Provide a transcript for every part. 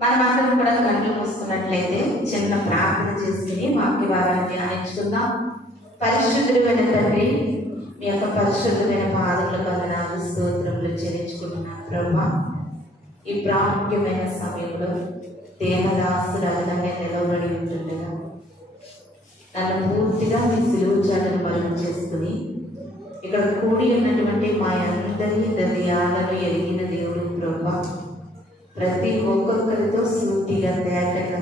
మనమందరం కూడా కళ్ళు మూసుకున్నట్లయితే చిన్న ప్రార్థన చేసుకుని వాక్య భాగాన్ని ధ్యానించుకుందాం. పరిశుద్ధుడైన తండ్రి, మీ యొక్క పరిశుద్ధమైన పాదములకు వందనాలు స్తోత్రములు చెల్లించుకుంటున్నాను ప్రభువా. ఈ ప్రాముఖ్యమైన సమయంలో దేవదాసురాలుగానే నిలబడి ఉంటుండగా నన్ను పూర్తిగా మీ సిలువ చాటును మరుగు చేసుకుని ఇక్కడ కూడి ఉన్నటువంటి మా అందరి హృదయాలను ఎరిగిన దేవుడు ప్రభువా, ప్రతి ఒక్కొక్కరితో సూటిగా తేటగా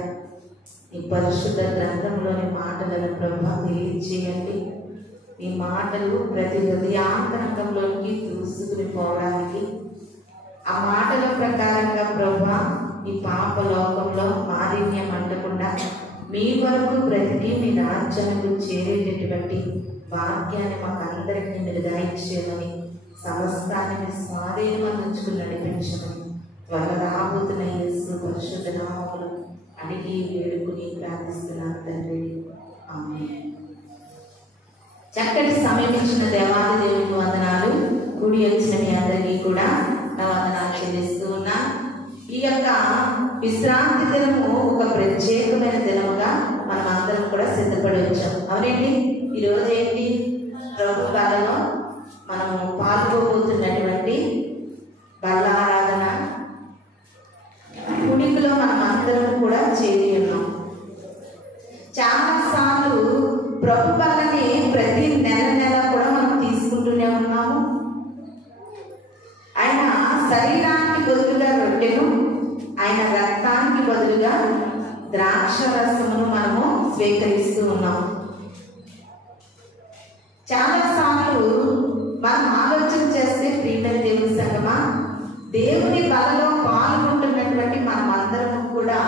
ఈ పరిశుద్ధ గ్రంథంలోని మాటలను ప్రభువా తెలియచేయండి. ఈ మాటలు ప్రతి హృదయాంతరంగంలోకి దూసుకుని పోవడానికి, ఆ మాటల ప్రకారంగా ప్రభువా ఈ పాప లోకంలో మాలిన్యం అంటకుండా మీ వరకు బ్రతికి మీ రాజ్యానికి చేరేటటువంటి భాగ్యాన్ని మాకు అందరికీ మీరు దయచేయమని, సమస్తాన్ని మీ స్వాధీనం ఉంచుకుని నడిపించమని త్వరగా రాబోతున్న యేసు పరిశుద్ధ నామములో అడిగి వేడుకుని ప్రార్థిస్తున్నాను తండ్రి, ఆమేన్. చక్కటి సమయం ఇచ్చిన దేవాది దేవునికి వందనాలు. కూడి వచ్చిన మీ అందరికీ కూడా నా వందనాలు చెల్లిస్తూ ఉన్నా. ఈ యొక్క విశ్రాంతి దినము ఒక ప్రత్యేకమైన దినముగా మనం అందరం కూడా సిద్ధపడి వచ్చాం. అవునండి, ఈరోజు ఏంటి? ప్రభు కాలంలో మనము పాల్గొబోతున్నటువంటి బల్లారాధన కుడికిలో మనం అందరం కూడా చేరి ఉన్నాం. చాలాసార్లు ప్రభు బలని ప్రతి నెల కూడా మనం తీసుకుంటూనే ఉన్నాము. ఆయన శరీరానికి బదులుగా రొట్టెను, ఆయన రక్తానికి బదులుగా ద్రాక్ష రసమును మనము స్వీకరిస్తూ ఉన్నాం. చాలాసార్లు మనం ఆలోచన చేస్తే ప్రియమైన దేవుని సంగమా, దేవుని బలలో పాల్గొంటున్నటువంటి మనం అందరం కూడా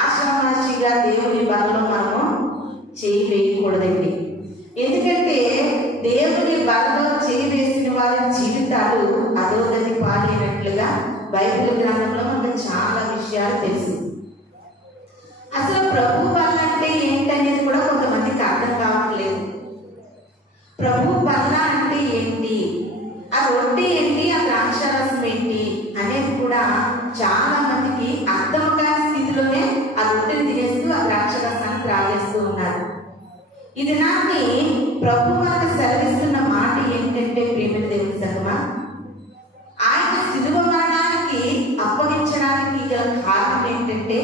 ఆశామాషిగా దేవుని బలలో మనము చేయి వేయకూడదండి. ఎందుకంటే దేవుని బలలో చేయి వేసిన వారి జీవితాలు అధోగతి పాలైనట్లుగా బైబిల్ గ్రంథంలో మనకు చాలా విషయాలు తెలుసు. అసలు ప్రభు బల్ల అంటే ఏంటనేది కూడా కొంతమందికి అర్థం కావట్లేదు. ప్రభు బల్ల అంటే ఏంటి, ఆ రొట్టె ఏంటి, ఆ ద్రాక్షారసం ఏంటి అనేది కూడా చాలా మందికి అర్థం కాని స్థితిలోనే ఆ రొట్టెని తినేస్తూ ఆ ద్రాక్షారసాన్ని త్రాగేస్తూ ఉన్నారు. ఇది నాకు ప్రభు మనకు సెలవిస్తున్న మాట ఏంటంటే ప్రియమైన దేవుని సంగమా, ఆయన శిలువ మరణానికి అప్పగించడానికి గల కారణం ఏంటంటే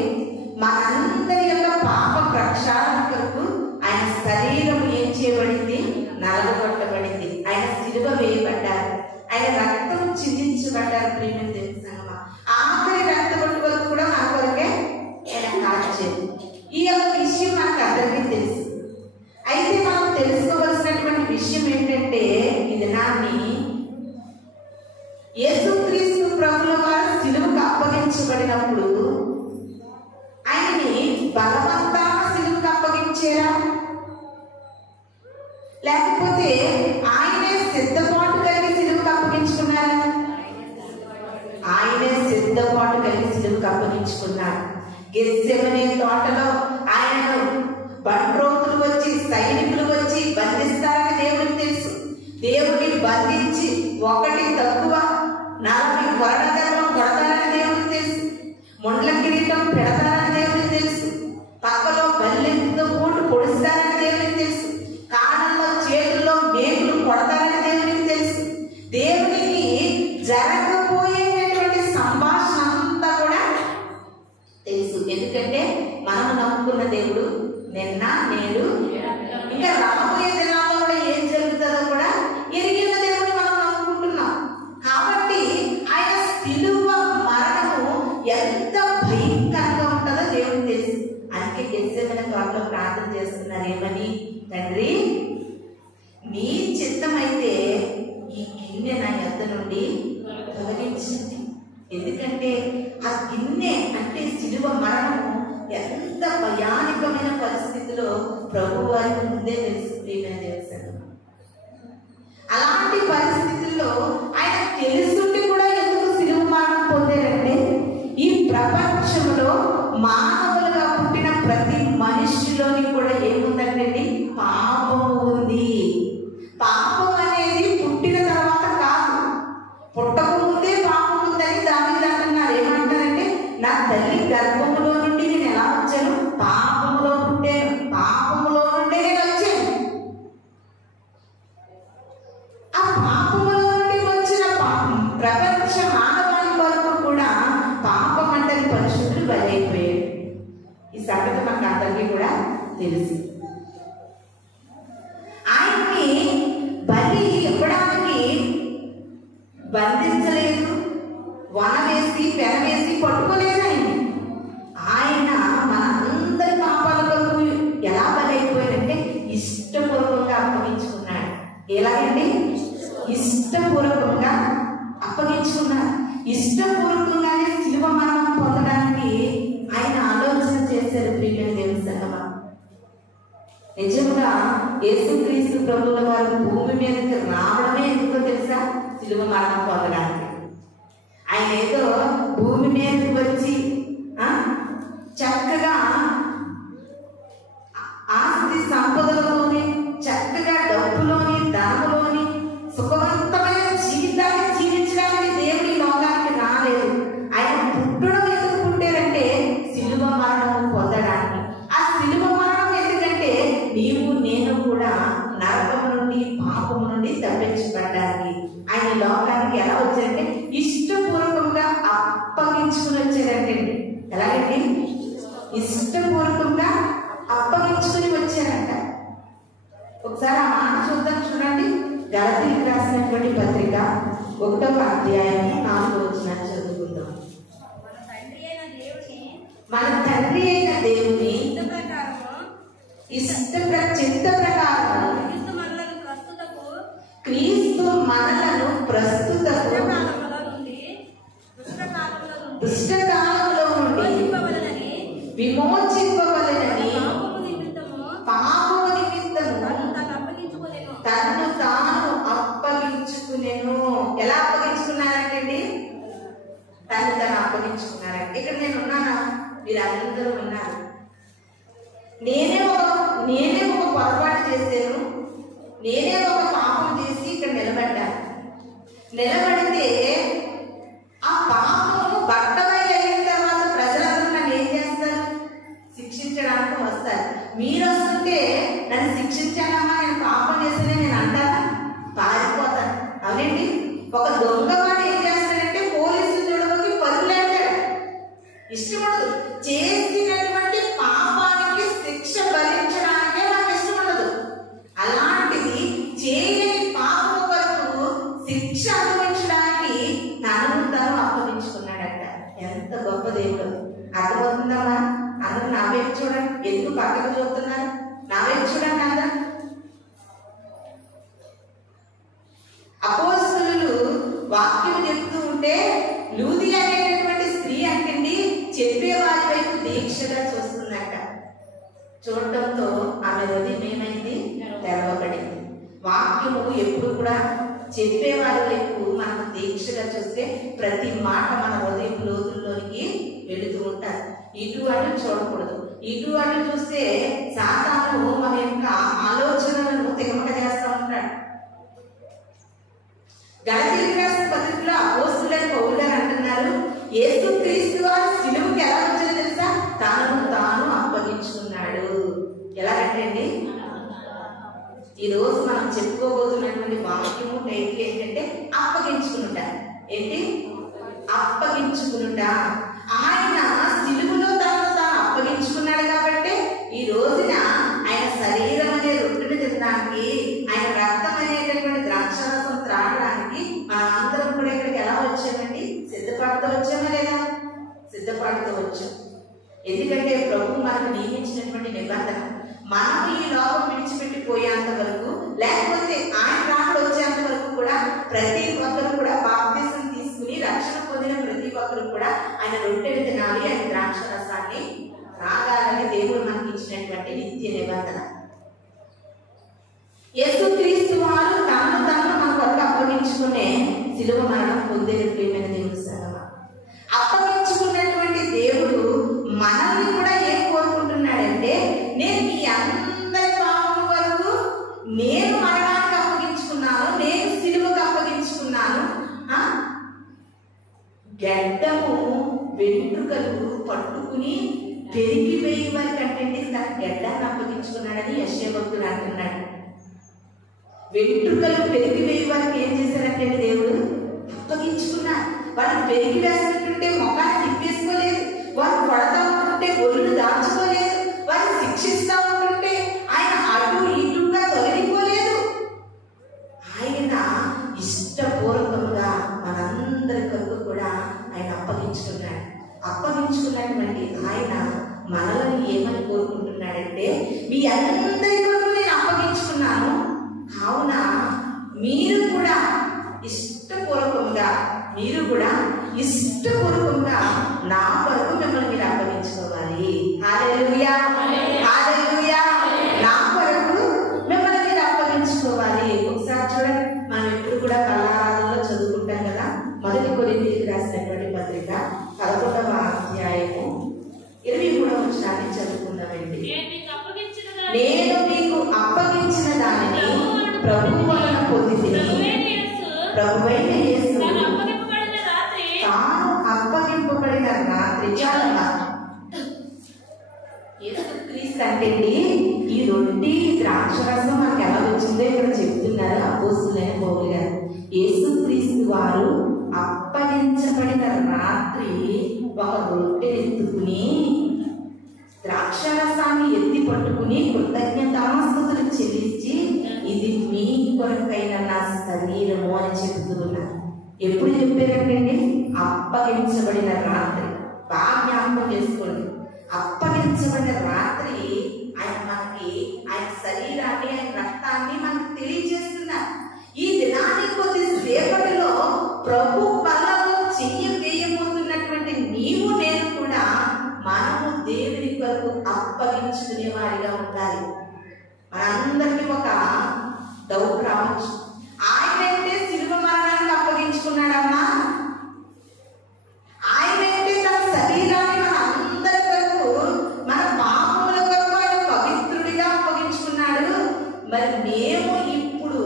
మనందరి యొక్క పాప ప్రక్షాళన కొరకు ఆయన శరీరం ఏం చేయబడింది, నలగొట్టబడింది. ఆయన శిలువ వేయబడ్డారు, ఆయన రక్తం చిందించబడ్డారు. ప్రియమైన దేవుని సంగమా, ఆఖరి రక్త బొట్టు వరకు కూడా మన కొరకే ఆయన కాల్చేది. ఈ యొక్క విషయం మనకు అందరికీ తెలుసు. అయితే మనం తెలుసుకోవలసినటువంటి విషయం ఏంటంటే, ఈ దినాన్ని యేసుక్రీస్తు ప్రభుల వారు శిలువకు అప్పగించబడినప్పుడు ఆయన్ని బలవంతాన శిలువకు అప్పగించారా, లేకపోతే ఆయనే సిద్ధపాటు కలిగి శిలువకు అప్పగించుకున్నారా? ఆయనే సిద్ధపాటు కలిగి శిలువకు అప్పగించుకున్నాడు. గెత్సెమనే తోటలో ఆయనను బంట్రోతులు వచ్చి, సైనికులు వచ్చి బంధిస్తారని దేవుడికి తెలుసు. దేవుడిని బంధించి ఒకటి తక్కువ 40 కొరడాలను కొడతారని దేవుడికి తెలుసు. ముండ్ల కిరీటం పెడతారని దేవుడికి తెలుసు. పక్కలో బల్లెంతో పోటు పొడుస్తారని దేవుడికి తెలుసు. కాళ్ళలో చేతుల్లో మేకులు కొడతారని దేవుడికి తెలుసు. దేవునికి జరగబోయేటటువంటి సంభాషణ అంతా కూడా తెలుసు. ఎందుకంటే మనం నమ్ముకున్న దేవుడు నిన్న నేడు ఇంకా రాబోయే దినాల్లో కూడా ఏం జరుగుతుందో కూడా ఎరిగిన దేవుడు మనం నమ్ముకుంటున్నాం. కాబట్టి ఆయన శిలువ మరణము ఎంత భయంకరంగా ఉంటుందో దేవుడికి తెలుసు. అందుకే గెత్సెమనే తోటలో ప్రార్థన చేస్తున్నారు, ఏమని? తండ్రి, నీ చిత్తమైతే ఈ గిన్నె నా యొద్ద నుండి తొలగించండి. ఎందుకంటే ఆ గిన్నె అంటే శిలువ మరణము ఎంత భయానకమైన పరిస్థితిలో ప్రభు వారికి ముందే తెలుసు. అలాంటి పరిస్థితుల్లో ఆయన తెలుసుండి కూడా ఎందుకు శిలువ మరణం పొందారంటే, ఈ ప్రపంచంలో మానవులుగా పుట్టిన ప్రతి మనిషిలోని కూడా ఏముందంటే పాపము ఉంది. పాపం అనేది పుట్టిన తర్వాత కాదు, పుట్టక ముందే పాపం ఉందని దావీదు అంటున్నారు. ఏమంటారంటే, నా తల్లి గర్భ తెలిసి ఆయన్ని బలి ఇవ్వడానికి బంధించలేదు, వన వేసి పెన వేసి పట్టుకోలేదు. ఆయన మన అందరి పాపాల కొరకు ఎలా బలి అయిపోయాడంటే ఇష్టపూర్వకంగా అప్పగించుకున్నాడు. ఎలాగండి? ఇష్టపూర్వకంగా అప్పగించుకున్నాడు. ఇష్టపూర్వకంగానే శిలువ మరణం పొందడానికి ఆయన ఆలోచన చేశారు. ప్రియమైన దేవుని సంగమా, నిజంగా యేసుక్రీస్తు ప్రభువుల వారు భూమి మీదకి రావడమే ఎందుకో తెలుసా? శిలువ మరణం పొందడానికి. ఆయన ఏదో భూమి మీదకి వచ్చి చక్కగా ఆస్తి సంపదలోని, చక్కగా డబ్బులోని, ధనములోని సుఖవంతమైన జీవితాన్ని జీవించడానికి దేవుడి లోకానికి రాలేదు. ఆయన పుట్టడం ఎందుకు పుట్టారంటే శిలువ మరణం పొందడానికి. ఆ శిలువ మరణం ఎందుకంటే నీవు నేను కూడా నరకం నుండి, పాపం నుండి తప్పించబడ్డానికి. ఆయన లోకానికి ఎలా వచ్చారంటే ఇష్టపూర్వకంగా అప్పగించుకుని వచ్చారంటే. ఎలాగండి? ఇష్టపూర్వకంగా అప్పగించుకుని వచ్చారంట. ఒకసారి ఆ మాట చూద్దాం. చూడండి, గలతీయులకు రాసినటువంటి పత్రిక 1వ అధ్యాయం 4వ వచనం చదువుకుందాం. మన తండ్రి అయిన దేవుని చిత్త ప్రకారం క్రీస్తు మనలను ప్రస్తుతకు దుష్టకాలంలో నుండి విమోచింపవలెనని పాపము నిమిత్తము తన్ను తాను అప్పగించుకునేను. ఎలా అప్పగించుకున్నారంటే తను తను అప్పగించుకున్నారంటే, ఇక్కడ నేను ఉన్నానా? మీరందరూ ఉన్నారు. నేనే ఒక పొరపాటు చేశాను, నేనే ఒక పాపం చేసి ఇక్కడ నిలబడ్డాను. నిలబడితే ఆ పాపము బట్టబయలు అయిన తర్వాత ప్రజలందరూ నన్ను ఏం చేస్తారు? శిక్షించడానికి వస్తారు. మీరు వస్తుంటే నన్ను శిక్షించానమ్మా, నేను పాపం చేస్తేనే నేను అంటాను, పారిపోతాను. అవునండి. ఒక దొంగవాడు ఏం చేస్తాడంటే పోలీసులు చూడబోకి పరుగులేస్తాడు. ఇష్టపడదు. చేసినటువంటి పాపానికి శిక్ష భరించడానికే నాకు ఇష్టం ఉండదు. అలాంటిది చేయని పాపం కొరకు శిక్ష అనుభవించడానికి తనను తాను అప్పగించుకున్నాడట. ఎంత గొప్ప దేవుడు! అర్థమవుతుందమ్మా? అందరూ నా వైపు చూడండి. ఎందుకు పక్కకు చూస్తున్నారు? నా వైపు చూడండి అందరూ. అపోస్తలులు వాక్యం చెప్తూ ఉంటే లూది అనేటటువంటి స్త్రీ అంటండి చెప్పే వారి వైపు దీక్షగా చూస్తుందట. చూడటంతో ఆమె హృదయం ఏమైంది? తెరవబడింది. వాక్యము ఎప్పుడు కూడా చెప్పేవారి వైపు మనకు దీక్షగా చూస్తే ప్రతి మాట మన హృదయం లోతుల్లోనికి వెళుతూ ఉంటారు. ఇటు అటు చూడకూడదు. ఇటు అటు చూస్తే సాతాను మన యొక్క ఆలోచనలను తికమక చేస్తూ ఉంటాడు. గలతీయులకు రాసిన పత్రికలో అపోస్తలుడైన పౌలు గారు అంటున్నారు, యేసుక్రీస్తు వారు సిలువకి ఎలా వచ్చారో తెలుసా? తనను తాను అప్పగించుకున్నాడు. ఎలాగంటే ఈ రోజు మనం చెప్పుకోబోతున్నటువంటి వాక్యము టైటిల్ ఏంటంటే అప్పగించుకునుట. ఏంటి? అప్పగించుకునుట. ఆయన సిలువలో తనను తాను అప్పగించుకున్నాడు కాబట్టి ఈ రోజున ఆయన శరీరం అనే రొట్టెను తినడానికి, ఆయన రక్తం అనేటటువంటి ద్రాక్షారసం త్రాగడానికి మనం అందరం కూడా ఇక్కడికి ఎలా వచ్చామండి? సిద్ధపడుతూ వచ్చామా లేదా? సిద్ధపడుతూ వచ్చాం. ఎందుకంటే ప్రభు మనకు నియమించినటువంటి నిబంధన మనం ఈ లోకం విడిచిపెట్టి పోయేంత వరకు, లేకపోతే ఆయన రాకడ వచ్చేంత వరకు కూడా ప్రతి ఒక్కరు కూడా బాప్తిసం తీసుకుని రక్షణ పొందిన ప్రతి ఒక్కరు కూడా ఆయన రొట్టెను తినాలి, ఆయన ద్రాక్ష రసాన్ని త్రాగాలని దేవుడు మనకి ఇచ్చినటువంటి నిత్య నిబంధన. యేసుక్రీస్తు వారు తనను తాను మన కొరకు అప్పగించుకునే శిలువ మరణం పొందిన ప్రియమైన దేవుడు సంగమా, అప్పగించుకున్నటువంటి దేవుడు మనల్ని కూడా ఏం కోరుకుంటున్నాడంటే, నేను మీ అందరి పాపం వరకు నేను మరణానికి అప్పగించుకున్నాను, నేను సిలువకు అప్పగించుకున్నాను. గడ్డము వెంట్రుకలు పట్టుకుని పెరిగి వేయి వారికి అంటే తన గడ్డాన్ని అప్పగించుకున్నాడని యెషయా భక్తుడు అంటున్నాడు. వెంట్రుకలు పెరిగి వేయి వారికి ఏం చేశాడంటే దేవుడు అప్పగించుకున్నాడు. వాళ్ళు పెరిగి వేస్తుంటే మొఖాన్ని తిప్పేసుకోలేదు, వారు కొడతా ఉంటుంటే ఒళ్ళు దాచుకోలేదు, వారు శిక్షిస్తూ ఉంటుంటే అప్పగించుకున్నటువంటి ఆయన మనల్ని ఏమని కోరుకుంటున్నాడంటే, మీ అందరి కొరకు నేను అప్పగించుకున్నాను, కావున మీరు కూడా ఇష్టపూర్వకంగా నా కొరకు మిమ్మల్ని మీరు అప్పగించుకోవాలి. హల్లెలూయా, హల్లెలూయా. నా కొరకు మిమ్మల్ని మీరు అప్పగించుకోవాలి. ఒకసారి చూడండి, మనం ఎప్పుడు కూడా బలారాధనలో చదువుకుంటాం కదా. మొదటి కొరింథీయులకు రాసినటువంటి పత్రిక 11వ అధ్యాయము 23వ వచనాన్ని చదువుకుందామండి. నేను మీకు అప్పగించిన దానిని ప్రభువు వలన పొందితిని, ప్రభువైన యేసు తాను అప్పగింపబడిన రాత్రి. చాలా యేసుక్రీస్తు అంటే ఈ రొట్టి ద్రాక్షరసం మనకు ఎలా వచ్చిందో ఇక్కడ చెప్తున్నారు అపోస్తలుడైన పౌలు గారు. యేసుక్రీస్తు వారు అప్పగించబడిన రాత్రి ఒక రొట్టెని ఎత్తుకుని ద్రాక్షరసాన్ని ఎత్తి పట్టుకుని కృతజ్ఞతాస్తుతులు చెల్లించి, ఇది మీ కొరకైన నా శరీరము అని చెబుతున్నారు. ఎప్పుడు చెప్పారంటే అప్పగించబడిన రాత్రి. బాగా జ్ఞాపకం చేసుకోండి. అప్పగించబడిన రాత్రి ఆయన శరీరాన్ని, ఆయన రక్తాన్ని మనకు తెలియజేస్తున్నారు. ఈ దినాన్ని కొద్దిసేపటిలో ప్రభు బలలో చెయ్యి వేయబోతున్నటువంటి నీవు నేను కూడా మనము దేవుని కొరకు అప్పగించుకునే వారిగా ఉండాలి. మనందరికీ ఒక డౌట్ రావచ్చు, ఆయనంటే శిలువ మరణానికి అప్పగించుకున్నాడమ్మా, ఆయనంటే తన శరీరాన్ని మన అందరి కొరకు, మన పాపముల కొరకు ఆయన పవిత్రుడిగా అప్పగించుకున్నాడు. మరి మేము ఇప్పుడు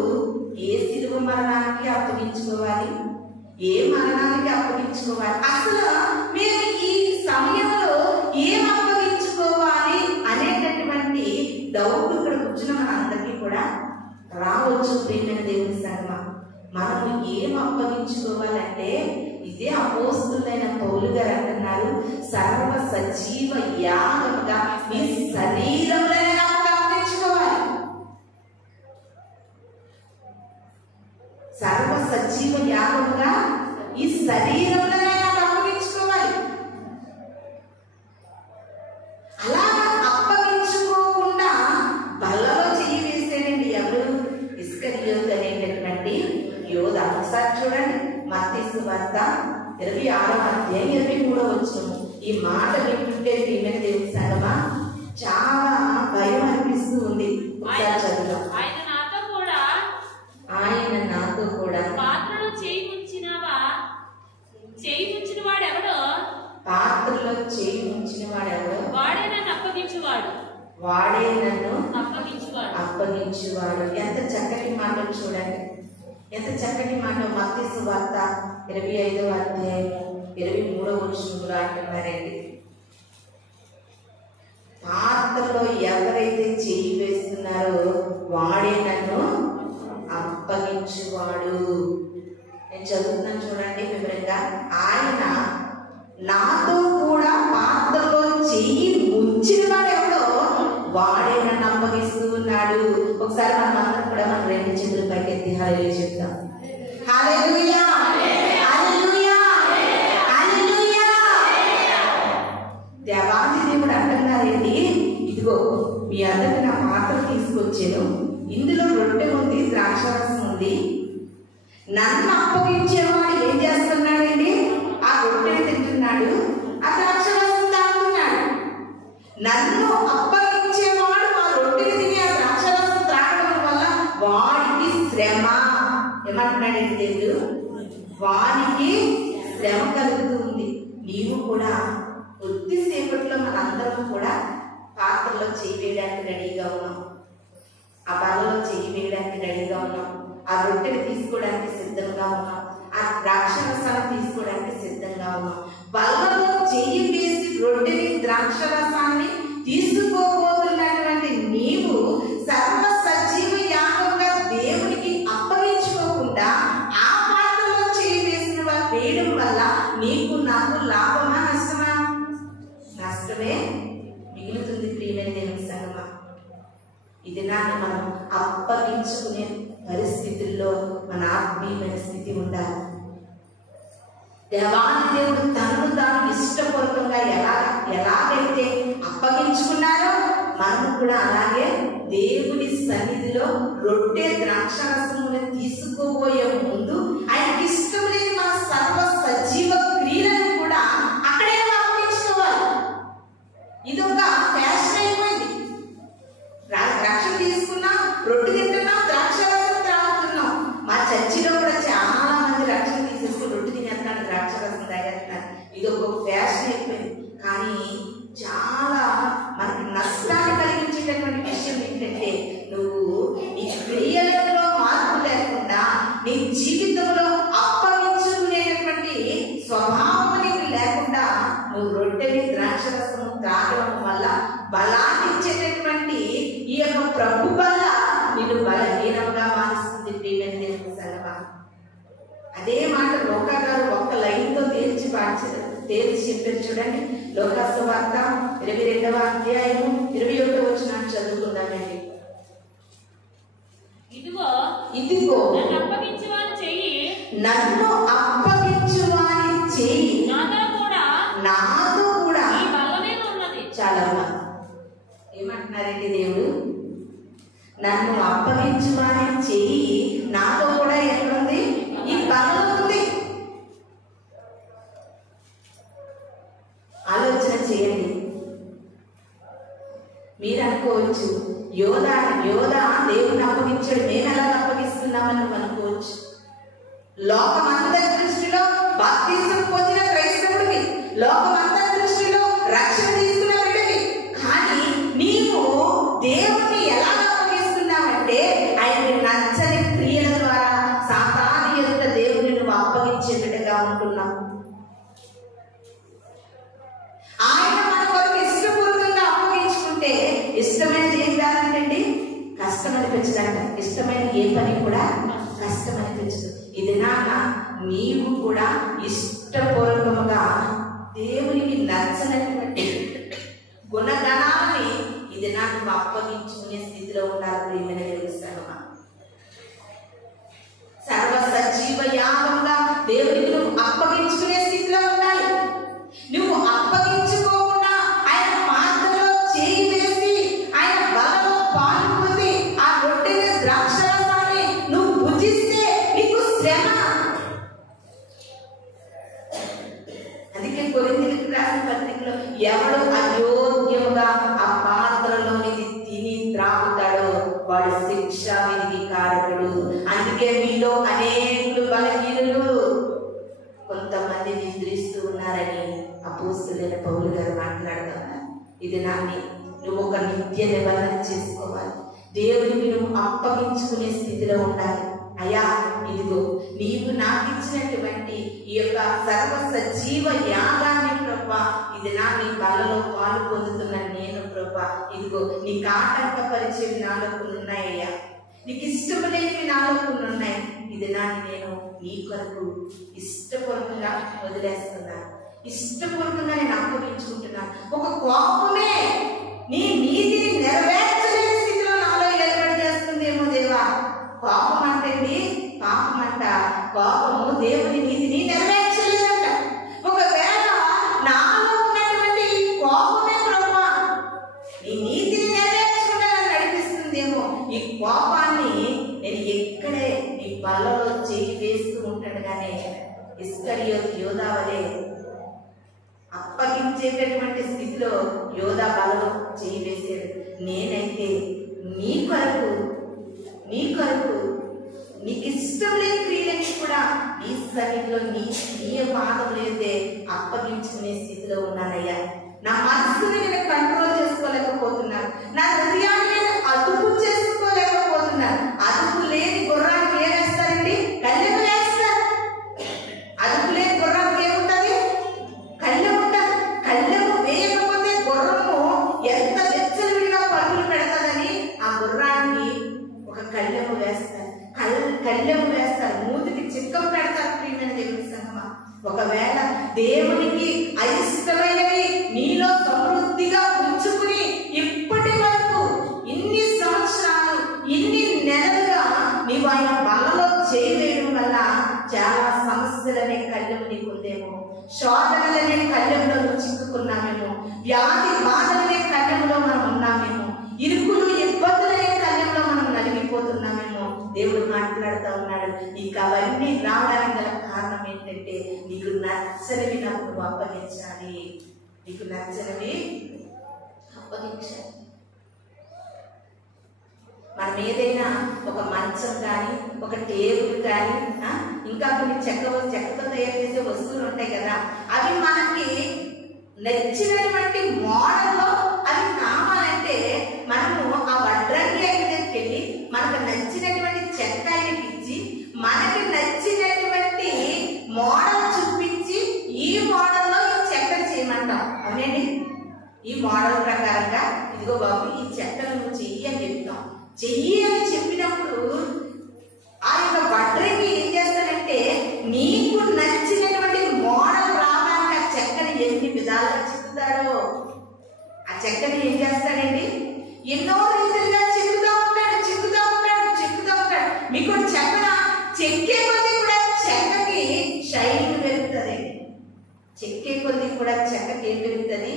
ఏ శిలువ మరణానికి అప్పగించుకోవాలి, ఏ మరణానికి అప్పగించుకోవాలి, అసలు మేము ఈ సమయంలో ఏం అప్పగించుకోవాలి అనేటటువంటి డౌట్ ఇక్కడ కూర్చున్న మనందరికీ కూడా రావచ్చు. ప్రియమైన దేవుని సంగమా, మనము ఏం అప్పగించుకోవాలంటే ఇదే అపోస్తలుడైన పౌలు గారు అంటున్నారు, సర్వ సజీవ యాగముగా మీ శరీరంలోనే అప్పగించుకోవాలి. సర్వ సజీవ యాగముగా ఈ శరీరంలోనే అప్పగించుకోవాలి. అలాగా అప్పగించుకోకుండా బల్లలో చెయ్యి వేసేయండి ఎవరు? ఇస్కరియోతు అనేటటువంటి యోధ. ఒకసారి చూడండి, మత్తయి సువార్త 26వ అధ్యాయం 23వ వచనం. ఈ మాట వింటుంటే ప్రియమైన దేవుని సంగమా చాలా భయం అనిపిస్తూ ఉంది. ఒకసారి చదువుదాం. ఆయన నాతో కూడా పాత్రలో చేయి ఉంచిన వాడెవడో వాడే నన్ను అప్పగించువాడు. ఎంత చక్కటి మాట చూడండి, ఎంత చక్కటి మాట. మత్తయి సువార్త 25వ అధ్యాయం 23వ వచనంలో అంటున్నారండి, పాత్రలో ఎవరైతే చేయి వేస్తున్నారో వాడే నన్ను అప్పగించువాడు. నేను చదువుతున్నాను చూడండి వివరంగా. ఆయన నాతో కూడా పాత్రలో చెయ్యి ముంచిన వాడు ఎవడో వాడే నన్ను అప్పగిస్తూ ఉన్నాడు. ఒకసారి మనం అందరం కూడా మన రెండు చేతులు పైకెత్తి హల్లెలూయా చెప్తాం. హల్లెలూయా, హల్లెలూయా, హల్లెలూయా. దేవాది దేవుడు అంటున్నారేంటి, ఇదిగో మీ అందరికి నా పాత్ర తీసుకొచ్చాను, ఇందులో రొట్టె ఉంది, ద్రాక్షరసం ఉంది. నన్ను అప్పగించేవాడు ఏం చేస్తున్నాడండి? ఆ రొట్టెని తింటున్నాడు, ఆ ద్రాక్షరసం తాగుతున్నాడు. నన్ను అప్పగించేవాడు ఆ రొట్టెని తిని ఆ ద్రాక్షరసం త్రాగడం వల్ల వాడికి శ్రమ. ఏమంటున్నాడండి దేవుడు? వానికి శ్రమ కలుగుతుంది. నీవు కూడా కొద్దిసేపట్లో మనందరం కూడా పాత్రలో చేయి వేయడానికి రెడీగా ఉన్నాం, ఆ బలలో చేయి వేయడానికి రెడీగా ఉన్నాం, ఆ రొట్టెని తీసుకోవడానికి సిద్ధంగా ఉన్నాం, ఆ ద్రాక్షరసాన్ని తీసుకోవడానికి సిద్ధంగా ఉన్నాం. బలలో చేయి వేసి రొట్టెని ద్రాక్షరసాన్ని తీసుకోబోతున్నటువంటి నీవు సర్వ సజీవ యాగంగా దేవునికి అప్పగించుకోకుండా ఆ పాత్రలో చేయి వేయడం వల్ల నీకు నాకు లాభమా నష్టమా? నష్టమే మిగులుతుంది. ప్రియమైన దేవుని సంగమా, ఇది నాన్న మనం అప్పగించుకునే పరిస్థితుల్లో మన ఆత్మీయమైన స్థితి ఉండాలి. దేవాది దేవుడు తనను తాను ఇష్టపూర్వకంగా ఎలాగైతే అప్పగించుకున్నారో మనము కూడా అలాగే దేవుని సన్నిధిలో రొట్టె ద్రాక్షరసమును తీసుకోబోయే ముందు ఆయనకి ఇష్టం లేని మన సర్వ సజీవ క్రియలను కూడా అక్కడే అప్పగించుకోవాలి. ఇది ఒక ఫ్యాషన్ అయిపోయింది. రక్షణ తీసుకున్నాం, రొట్టె తింటున్నాం, ద్రాక్షరసం త్రాగుతున్నాం. మా చర్చిలో కూడా చాలా మంది రక్షణ తీసేసుకుని రొట్టె తినేస్తున్నాడు, ద్రాక్షరసం తాగేస్తున్నారు. ఇది ఒక ఫ్యాషన్ అయిపోయింది. కానీ చాలా మనకి నష్టాన్ని కలిగించేటటువంటి విషయం ఏంటంటే, నువ్వు నీ క్రియలలో మార్పు లేకుండా నీ జీవితంలో అప్పగించుకునేటటువంటి స్వభావం నీకు లేకుండా నువ్వు రొట్టెని ద్రాక్షరసము త్రాగడం వల్ల బలాన్ని ఇచ్చేటటువంటి ఈ యొక్క ప్రభు వల్ల నిన్ను బలహీనంగా మారుస్తుంది. ప్రియమైన దేవుని సంగమా, అదే మాట లోకా గారు ఒక్క లైన్తో తేల్చి చెప్పారు. చూడండి, లోకా సువార్త 22వ అధ్యాయము 21వ వచనాన్ని చదువుకుందామండి. ఇదిగో నన్ను అప్పగించువాని చెయ్యి నాతో కూడా చాలా ఏమంటున్నారండి దేవుడు? నన్ను అప్పగించువాని చెయ్యి నాతో కూడా ఎక్కడుంది? ఈ బలలో ఉంది. ఆలోచన చేయండి. మీరు అనుకోవచ్చు, యోధా దేవుని అప్పగించాడు, మేము ఎలా అప్పగిస్తున్నామని అనుకోవచ్చు. లోకమందరి దృష్టిలో బాప్తిసం పొందిన క్రైస్తవుడివి, లోకమందరి దృష్టిలో రక్షణ తీసుకున్న బిడ్డవి. కానీ నీవు దేవుణ్ణి ఎలా అప్పగిస్తున్నావంటే ఆయనకి నచ్చని క్రియల ద్వారా సాతాను ఎదుట దేవుని నువ్వు అప్పగించే బిడ్డగా ఉంటున్నావు. ఆయన మన కొరకు ఇష్టపూర్వకంగా అప్పగించుకుంటే ఇష్టమైనది ఏం కాదండి, కష్టం అనిపించదంట. ఇష్టమైన ఏ పని కూడా కష్టం అనిపించదు. ఇది నాన్న నీవు కూడా ఇష్టపూర్వకముగా దేవునికి నచ్చనటువంటి గుణగణాన్ని ఇది నాకు అప్పగించుకునే స్థితిలో ఉండాలి. ప్రియమైన దేవుని సంగమా, సర్వ సజీవ యాగంగా దేవునికి నువ్వు అప్పగించుకునే స్థితిలో ఉండాలి. నువ్వు అప్పగించుకోకుండా ఆయన పాత్రలో చేయి వేసి ఆయన బలలో పాల్గొని ఆ రొట్టెని ద్రాక్షరసాన్ని నువ్వు భుజిస్తే నీకు శ్రమ. అందుకే కొరింథీయులకు రాసిన పత్రికలో ఎవడు అయోగ్యముగా ఆ పాత్రలోనిది తిని త్రాగుతాడో వాడు శిక్ష విధికి కారకుడు. అందుకే మీలో అనేకులు బలహీనులు, కొంతమంది నిద్రిస్తూ ఉన్నారని అపోస్తలుడైన పౌలు గారు మాట్లాడుతున్నారు. ఇది నాన్ని నువ్వు ఒక నిత్య నిబంధన చేసుకోవాలి. దేవునికి నువ్వు అప్పగించుకునే స్థితిలో ఉండాలి. అయ్యా, ఇదిగో నీవు నాకు ఇచ్చినటువంటి ఈ యొక్క సర్వ సజీవ యాగాన్ని ప్రభా, ఇది నా నీ బలలో పాలు పొందుతున్న నేను ప్రభా, ఇదిగో నీకు ఆటంకపరిచేవి నాలో కొన్ని ఉన్నాయ్యా, నీకు ఇష్టం లేనివి నాలో కొన్ని ఉన్నాయి. ఇది నాని నేను నీ కొరకు ఇష్టపూర్వకంగా వదిలేస్తున్నాను, ఇష్టపూర్వకంగా నేను అప్పగించుకుంటున్నాను. ఒక కోపమే నీ నీతిని నెరవేర్చలేని స్థితిలో నాలో ఏర్పాటు చేస్తుందేమో దేవా. కోపం అంటండి, పాపం అంట. కోపము దేవుని నీతిని నెరవేర్చలేదంట. ఒకవేళ నాలో ఉన్నటువంటి కోపమే ప్రభా నీ నీతిని నెరవేర్చకుండా నడిపిస్తుందేమో. ఈ కోపాన్ని నేను ఎక్కడే నీ బలలో చేయి వేస్తూ ఉంటాడుగానే ఇస్కరియోతు యోధా వలె అప్పగించేటటువంటి స్థితిలో యోధా బలలో చేయి వేసాడు. నేనైతే నీ కొరకు నీకు ఇష్టం లేని క్రియలన్నీ కూడా నీ సన్నిధిలో నీ పాదములు అయితే అప్పగించుకునే స్థితిలో ఉన్నానయ్యా. నా మనసుని నేను కంట్రోల్ చేసుకోలేకపోతున్నాను, నా హృదయాన్ని నేను అదుపు చేసుకోలేకపోతున్నాను. అదుపు లేని గుర్రానికి ఏం వేస్తారండి? కళ్ళెము వేస్తారు. అదుపు లేని గుర్రానికి ఏముంటుంది? కళ్ళెము ఉంటుంది. కళ్ళెము వేయకపోతే గుర్రము ఎంత వెచ్చలివిడిగా పరుగులు పెడతాదని ఆ గుర్రానికి ఒక కళ్ళెము వేస్తారు. కళ్ళెము వేస్తారు, మూతికి చిక్కం పెడతారు. ప్రియమైన దేవుని సంగమా, ఒకవేళ దేవునికి అయిష్టమైనవి నీలో సమృద్ధిగా ఉంచుకుని ఇప్పటి వరకు ఇన్ని సంవత్సరాలు ఇన్ని నెలలుగా నీవు ఆయన బలలో చేయవేయడం వల్ల చాలా సమస్యలనే కళ్ళెము నీకుందేమో. శోధనలనే కళ్యంలో చిక్కుకున్నామేమో, వ్యాధి బాధలనే కళ్యంలో మనం ఉన్నామేమో, ఇరుకులు ఇబ్బందులనే కళ్యంలో మనం నలిగిపోతున్నామేమో. దేవుడు మాట్లాడుతూ ఉన్నాడు, నీకు అవన్నీ రావడానికి గల కారణం ఏంటంటే నీకు నచ్చనివి నాకు అప్పగించాలి, నీకు నచ్చనివి అప్పగించాలి. మనం ఏదైనా ఒక మంచం కానీ, ఒక టేబుల్ కానీ, ఇంకా కొన్ని చెక్కతో తయారు చేసే వస్తువులు ఉంటాయి కదా, అవి మనకి నచ్చినటువంటి మోడల్లో అవి కావాలంటే మనము ఆ వడ్రంగి దగ్గరికి వెళ్ళి మనకు నచ్చినటువంటి చెక్క ఇచ్చి మనకి నచ్చినటువంటి మోడల్ చూపించి ఈ మోడల్లో ఈ చెక్క చేయమంటాం. అవునండి, ఈ మోడల్ ప్రకారంగా ఇదిగో బాబు ఈ చెక్కను నువ్వు చెయ్యి అని చెప్తాం. చెయ్యి అని చెప్పినప్పుడు ఆ యొక్క వడ్రంగి ఏం చేస్తాడంటే నీకు నచ్చినటువంటి మోడల్ రావడానికి ఆ చెక్కని ఎన్ని విధాలుగా చెక్కుతాడో, ఆ చెక్కని ఏం చేస్తాడండి ఎన్నో రీతిగా చెక్కుతూ ఉంటాడు. మీకు చెక్క చెక్కే కొద్ది కూడా చెక్కకి షైనింగ్ పెరుగుతుంది. చెక్కే కొద్ది కూడా చెక్కకి ఏం పెరుగుతుంది?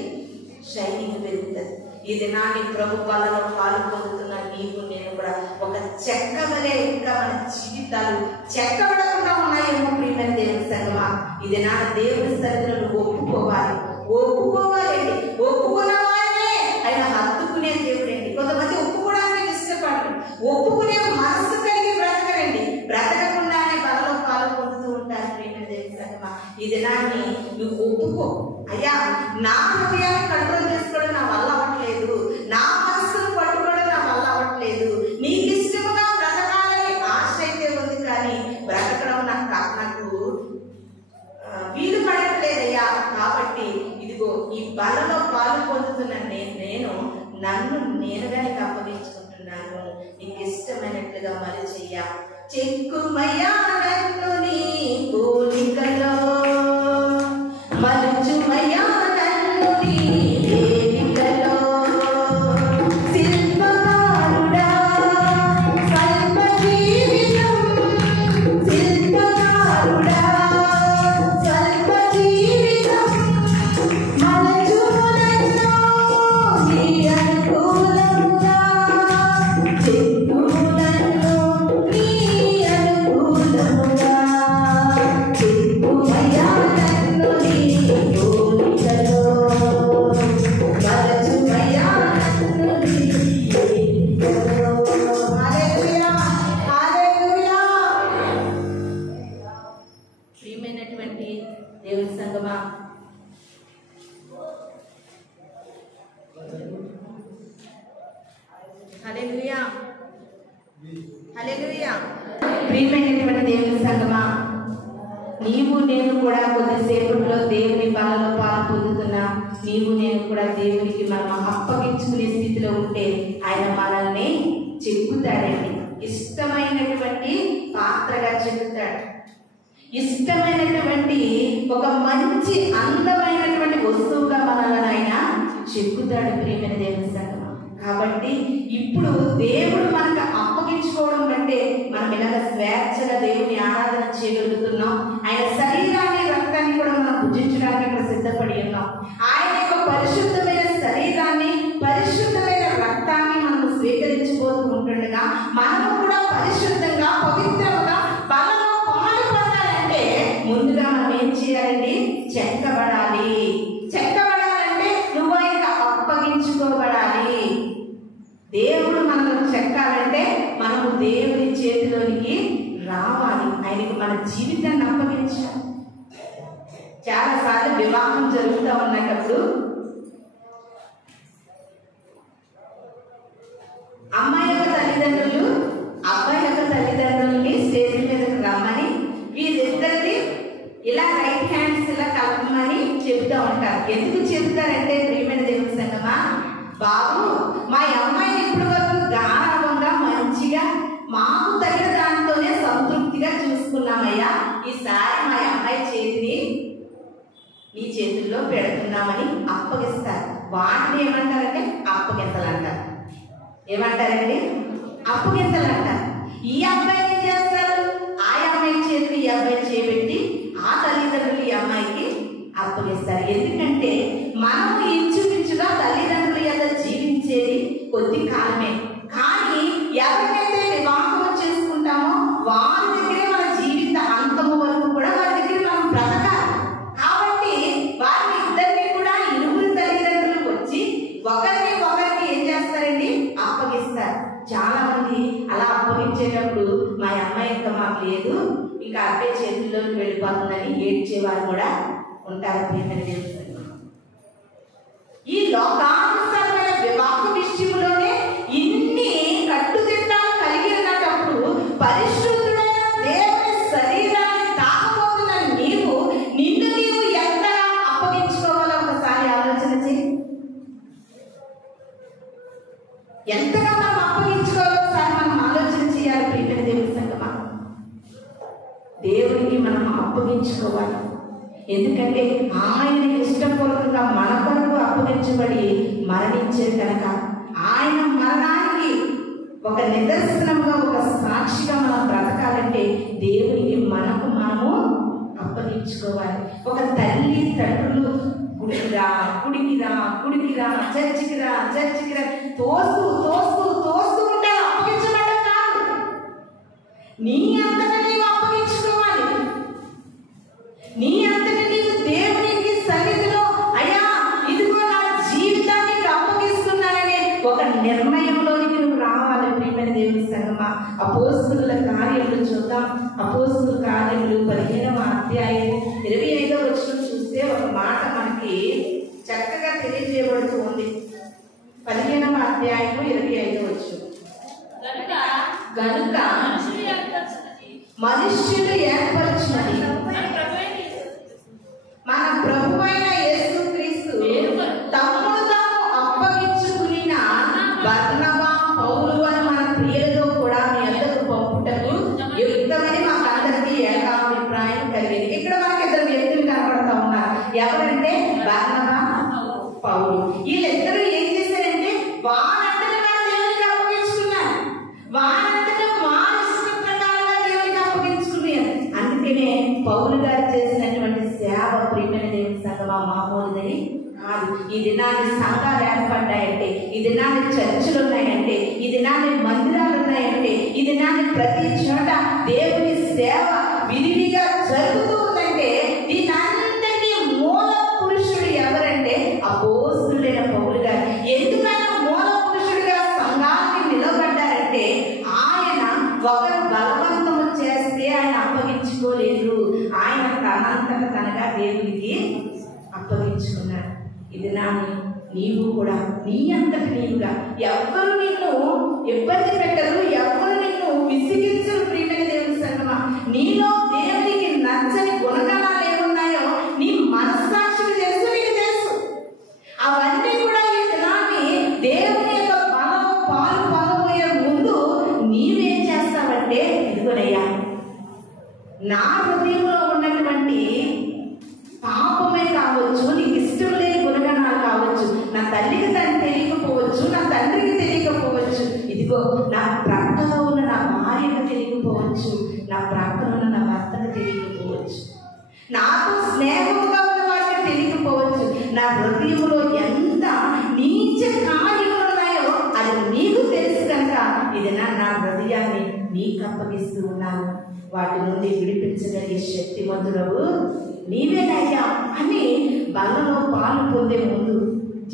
షైనింగ్ పెరుగుతుంది. ఈ దినాన్ని ప్రభు వలలో పాలు పొందుతున్న నీకు నేను కూడా ఒక చెక్క వలె ఇంకా మన జీవితాలు చెక్కబడకుండా ఉన్నాయేమో ప్రియమైన దేవుని సంగమా. ఈ దినాన్ని దేవుని సన్నిధిలో ఒప్పుకోవాలండి. ఒప్పుకున్న వారినే ఆయన హత్తుకునే దేవుడండి. కొంతమంది ఒప్పుకోవడానికి ఇష్టపడరు, ఒప్పుకునే మనసు కలిగి బ్రతకరండి, బ్రతకకుండానే బలలో పాలు పొందుతూ ఉంటారు. ప్రియమైన దేవుని సంగమా, ఈ దినాన్ని నువ్వు ఒప్పుకో. అయ్యా, నా హృదయాన్ని కంట్రోల్ చేసుకోవడం నా వల్ల అవ్వట్లేదు, నా మనసును పట్టుకోవడం నా వల్ల అవ్వట్లేదు, నీకు ఇష్టముగా బ్రతకాలని ఆశ అయితే ఉంది కానీ బ్రతకడం నాకు వీలు పడట్లేదయ్యా. కాబట్టి ఇదిగో ఈ బలలో పాలు పొందుతున్న నేను నన్ను నేనుగా నీకు అప్పగించుకుంటున్నాను. నీకు ఇష్టమైనట్లుగా మరి చెయ్య. చెక్కుమయ్యా నన్ను నీ పోలికలో, మలుచుమయ్యా నన్ను నీ వేదికలో, శిల్పకారుడా స్వల్ప జీవితం, శిల్పకారుడా స్వల్ప జీవితం, మలచు నన్ను నీ అనుకూలంగా, చెక్కు నన్ను నీ అనుకూలంగా, చెక్కుమయ్యా నన్ను నీ పోలికలో, మలచుమయ్యా నన్ను నీ వేదికలో. హల్లెలూయా, హల్లెలూయా. ప్రియమైనటువంటి దేవుని సంగమా, హల్లెలూయా, హల్లెలూయా. ప్రియమైనటువంటి దేవుని సంగమా, నీవు నేను కూడా కొద్దిసేపట్లో దేవుని బలలో పాలు పొందుతున్నా నీవు నేను కూడా దేవునికి మనం అప్పగించుకునే స్థితిలో ఉంటే ఆయన మనల్ని చెక్కుతాడండి. ఇష్టమైనటువంటి పాత్రగా చెక్కుతాడు. ఇష్టమైనటువంటి ఒక మంచి అందమైనటువంటి వస్తువుగా మనల్ని ఆయన చెక్కుతాడు. ప్రియమైన దేవుని సంగమా, కాబట్టి ఇప్పుడు దేవుడు మనకు అప్పగించుకోవడం అంటే మనం ఇలాగ స్వేచ్ఛగా దేవుని ఆరాధన చేయగలుగుతున్నాం. ఆయన శరీరాన్ని రక్తాన్ని కూడా మనం భుజించడానికి ఇక్కడ సిద్ధపడి ఉన్నాం. ఆయన యొక్క పరిశుద్ధమైన శరీరాన్ని పరిశుద్ధమైన రక్తాన్ని మనం స్వీకరించబోతూ ఉంటుండగా మనము కూడా పరిశుద్ధంగా పవిత్రంగా బలలో పాలు పొందాలంటే ముందుగా మనం ఏం చేయాలండి? చెక్కబడాలి. చెక్కబడాలంటే నువ్వు ఆయనకు అప్పగించుకోబడాలి. దేవుడు మనల్ని చెక్కాలంటే మనము దేవుని చేతిలోనికి రావాలి. ఆయనకు మన జీవితాన్ని అప్పగించాలి. చాలాసార్లు వివాహం జరుగుతూ ఉన్నప్పుడు అమ్మాయి యొక్క తల్లిదండ్రులు అబ్బాయి యొక్క తల్లిదండ్రుల్ని స్టేజ్ మీదకి రమ్మని వీరిద్దరిని ఇలా రైట్ హ్యాండ్స్ ఇలా కలపమని చెబుతూ ఉంటారు. ఎందుకు చెబుతారంటే ప్రియమైన దేవుని సంగమా, బాబు మా అమ్మాయిని ఇప్పుడు వరకు గాఢంగా మంచిగా మాకు తగిన దాంతోనే సంతృప్తిగా చూసుకున్నామయ్యా, ఈసారి మా అమ్మాయి చేతిని నీ చేతుల్లో పెడుతున్నామని అప్పగిస్తారు. వాటిని ఏమంటారంటే అప్పగింతలు అంటారు. ఏమంటారండి? అప్పగింతలు అంటారు. ఈ అబ్బాయి ఏం చేస్తారు? ఆ అమ్మాయి చేతులు ఈ అబ్బాయి చేపెట్టి ఆ తల్లిదండ్రులు ఈ అమ్మాయికి అప్పగిస్తారు. ఎందుకంటే మనము ఇంచుమించుగా తల్లిదండ్రుల యొక్క జీవించేది కొద్ది కాలమే. కానీ ఎవరికైతే వివాహం చేసుకుంటామో వారి దగ్గరే మన జీవిత అంతము వరకు కూడా వారి దగ్గర మనం బ్రతకాలి. కాబట్టి వారిని ఇద్దరిని కూడా ఇరువురు తల్లిదండ్రులు వచ్చి ఒకరికి ఏం చేస్తారండి, అప్పగిస్తారు. చాలా మంది అలా అప్పగించేటప్పుడు మా అమ్మాయి ఇంకా మాకు లేదు, ఇంకా అబ్బాయి చేతుల్లోకి వెళ్ళిపోతుందని ఏడ్చేవారు కూడా ఉంటారు. ఈ లోకానుసారమైన వివాహ విషయంలోనే ఇన్ని కట్టుదిట్టాలు కలిగి ఉన్నప్పుడు పరిశుద్ధుడైన దేవుని శరీరాన్ని తాకబోతున్న నీవు నిన్ను నీవు ఎంతగా అప్పగించుకోవాలో ఒకసారి ఆలోచన చేయి. ఎంతగా మనం అప్పగించుకోవాలో ఒకసారి మనం ఆలోచన చేయాలి. ప్రియమైన దేవుని సంగమా, దేవునికి మనం అప్పగించుకోవాలి. ఎందుకంటే ఆయన ఇష్టపూర్వకంగా మన కొరకు అప్పగించబడి మరణించే కనుక ఆయన మరణానికి ఒక నిదర్శనంగా ఒక సాక్షిగా మనం బ్రతకాలంటే దేవునికి మనము అప్పగించుకోవాలి. ఒక తల్లి తండ్రులు గుడికిరా చర్చికిరా తోస్తూ ఉంటారు. అప్పగించబడ్డం కాదు, నీ అంతటా నీవు అప్పగించుకోవాలి. నీ అంతటా నీవు దేవునికి సన్నిధిలో అయ్యా ఇదిగో నా జీవితాన్ని అప్పగిస్తున్నాననే ఒక నిర్ణయంలోనికి నువ్వు రావాలి. ప్రియమైన దేవుని సంగమా, అపోస్తలుల కార్యములు చూద్దాం. అపోస్తలుల కార్యములు 15వ అధ్యాయం 25వ వచనం చూస్తే ఒక మాట మనకి చక్కగా తెలియజేయబడుతూ ఉంది. 15వ అధ్యాయం 25వ వచనం, గనుక మనుష్యులు ఏర్పరచినది మన ప్రభువైన యేసుక్రీస్తు తమ్ముడు తాము అప్పగించుకున్న బర్నబా పౌలు అని మన ప్రియులతో కూడా మీ అందరూ పంపుటకు యుక్తమని మాకందరికీ ఏకాభిప్రాయం కలిగింది. ఇక్కడ మనకి ఇద్దరు వ్యక్తులు కనబడతా ఉన్నారు. ఎవరంటే బర్నబా, పౌలు. వీళ్ళిద్దరూ ఏం చేశారంటే వారంతటి వారు దేవునికి అప్పగించుకున్నారు. వారంతటా వారి ఇష్ట ప్రకారంగా దేవునికి అప్పగించుకున్నారు. అందుకనే పౌలు గారు చేసినటువంటి సేవ ప్రియమైన దేవుని సంగమా మామూలుదని కాదు. ఈ దినాన్ని సంఘాలు ఏర్పడ్డాయంటే, ఈ దినాన్ని చర్చలు ఉన్నాయంటే, ఈ దినాన్ని మందిరాలు ఉన్నాయంటే, ఈ దినాన్ని ప్రతి చోట దేవుని సేవ విరివిగా జరుగుతూ ఉందంటే దీనంతటి మూల పురుషుడు ఎవరంటే అపోస్తలుడైన పౌలు గారు. ఎందుకైనా మూల పురుషుడిగా సంఘానికి నిలబడ్డారంటే ఆయన ఒకరు బలవంతము చేస్తే ఆయన అప్పగించుకోలేదు. ఆయన తనంతట తనగా దేవునికి అప్పగించుకున్నాడు. ఇది నీవు కూడా నీ అంతటి నీవుగా ఎవరు నిన్ను ఇబ్బంది పెట్టరు, ఎవరు నిన్ను విసిగించరు. ప్రియమైన దేవుని సంగమా, నీలో దేవునికి నచ్చని గుణగణాలు ఏమున్నాయో నీ మనస్సాక్షికి తెలుసు, నీకు తెలుసు. అవన్నీ కూడా ఈ దినాన్ని దేవుని యొక్క బలంలో పాలు పొందబోయే ముందు నీవేం చేస్తావంటే, ఇదిగోనయ్యా నా హృదయంలో ఉన్నటువంటి పాపమే కావచ్చు, నీకు ఇష్టం లేని గుణగణాలు కావచ్చు, నా తల్లికి తను తెలియకపోవచ్చు, నా తండ్రికి తెలియకపోవచ్చు, ఇదిగో నా ప్రక్కలో ఉన్న నా భార్యకు తెలియకపోవచ్చు, నా ప్రక్కన ఉన్న నా భర్తకు తెలియకపోవచ్చు, నాతో స్నేహంగా ఉన్న వారికి తెలియకపోవచ్చు. నా హృదయంలో ఎంత నీచ కార్యములు ఉన్నాయో అది నీకు తెలుసు కనుక ఇది నా హృదయాన్ని నీకు అప్పగిస్తూ ఉన్నాను. వాటి నుండి విడిపించగలిగే శక్తివంతుడవు నీవేనయ్యా అని బలలో పాలు పొందే ముందు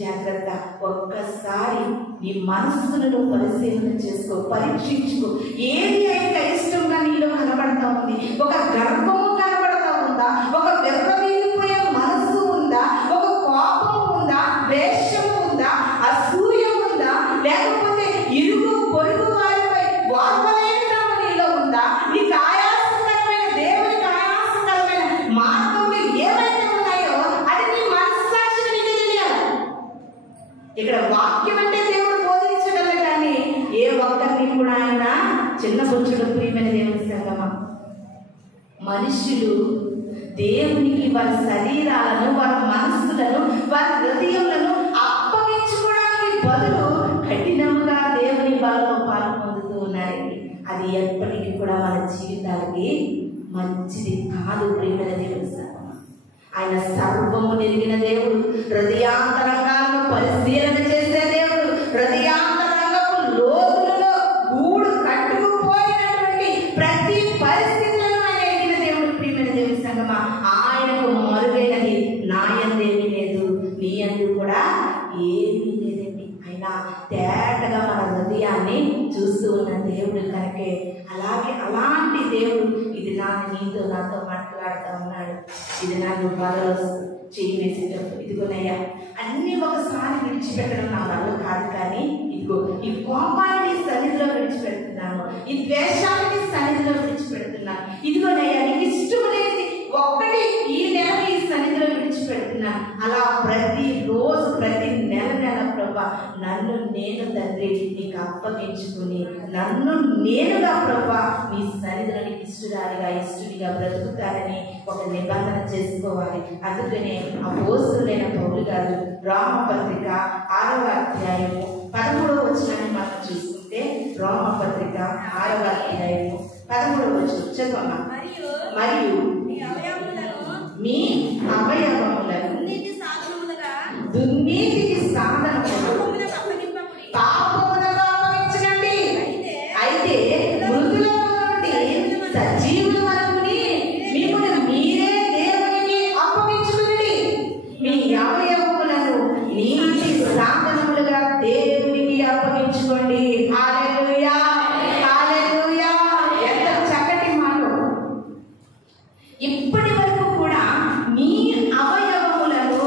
జాగ్రత్త. ఒక్కసారి నీ మనస్సును పరిశీలన చేసుకో, పరీక్షించుకో. ఏది అయితే ఇష్టంగా నీలో కనబడతా ఉంది? ఒక గర్వము కనబడతా ఉందా? ఒక వెర్రవీగిపోయే మనస్సు ఉందా? ఒక కోపం ఉందా? ద్వేషము ఉందా? అసూయ ఉందా? లేకపోతే ఇరుగు పొరుగు వారిపై వార్తలేంటాము నీలో ఉందా? నీకు ఆయాసకరమైన దేవునికి ఆయాసకరమైన మార్గంలో ఏవైతే ఉన్నాయో అది నీ మనస్సాక్షికి నీకు తెలియాలి. ఇక్కడ వాక్యం అంటే దేవుడు బోధించగలరు కానీ ఏ ఒక్కరిని కూడా ఆయన చిన్న బుచ్చుడు. ప్రియమైన దేవుని సంగమా, మనుషులు దేవునికి వారి శరీరాలను, వారి మనస్సులను, వారి హృదయములను అప్పగించుకోవడానికి బదులు కఠినంగా దేవుని బలలో పాలు పొందుతూ ఉన్నారండి. అది ఎప్పటికీ కూడా మన జీవితాలకి మంచిది కాదు. ప్రియమైన దేవుని సంగమా, ఆయన సర్వము ఎరిగిన దేవుడు, హృదయాంతరంగాలను పరిశీలన చేసే దేవుడు, హృదయాంతరంగపు లోతులలో గూడు కట్టుకుపోయినటువంటి ప్రతి పరిస్థితులను ఆయన ఎరిగిన దేవుడు. ప్రియమైన దేవుని సంగమా, ఆయనకు మరుగైనది నా యందేమీ లేదు, నీ యందు కూడా ఏమీ లేదండి. ఆయన తేటగా మన హృదయాన్ని చూస్తూ ఉన్న దేవుడు కనుకే అలాంటి దేవుడు ఇది నీతో నాతో మాట్లాడుతూ ఉన్నాడు. ఇది నాకు బాధలో చేయి వేసేటప్పుడు ఇదిగోనయ్యా అన్ని ఒకసారి విడిచిపెట్టడం నా వల్ల కాదు, కానీ ఇదిగో ఈ కోపాన్ని సన్నిధిలో విడిచిపెడుతున్నాను, ఈ ద్వేషాన్ని సన్నిధిలో విడిచిపెడుతున్నాను, ఇదిగోనయ్యా నీకు ఇష్టం లేని ఒక్కటి ఈ నెల ఈ సన్నిధిలో విడిచిపెడుతున్నాను. అలా ప్రతి రోజు ప్రతి నెల ప్రభా నన్ను నేను తండ్రి నీకు అప్పగించుకుని నన్ను నేనుగా ప్రభా నీ సన్నిధిలో నీకు ఇష్టుడిగా బ్రతుకుతానని ఒక నిబంధన చేసుకోవాలి. అందుకనే అపోస్తలుడైన పౌలు గారు రోమపత్రిక 6వ అధ్యాయము 13వ వచనాన్ని మనం చూసుకుంటే, రోమపత్రిక 6వ అధ్యాయము 13వ వచనం చదవమ్మా. మరియు మీ అవయవములను దుర్నీతికి సాధనములు పాపములుగా అప్పగించకండి. అయితే మృతుల నుండి సజీవుల వరకు మిమ్మల్ని మీరే దేవునికి అప్పగించుకునండి. మీ అవయవములను నీతి సాధనములుగా దేవునికి అప్పగించుకోండి. హల్లెలూయా, హల్లెలూయా. ఎంత చక్కటి మాట. ఇప్పటి వరకు కూడా నీ అవయవములను,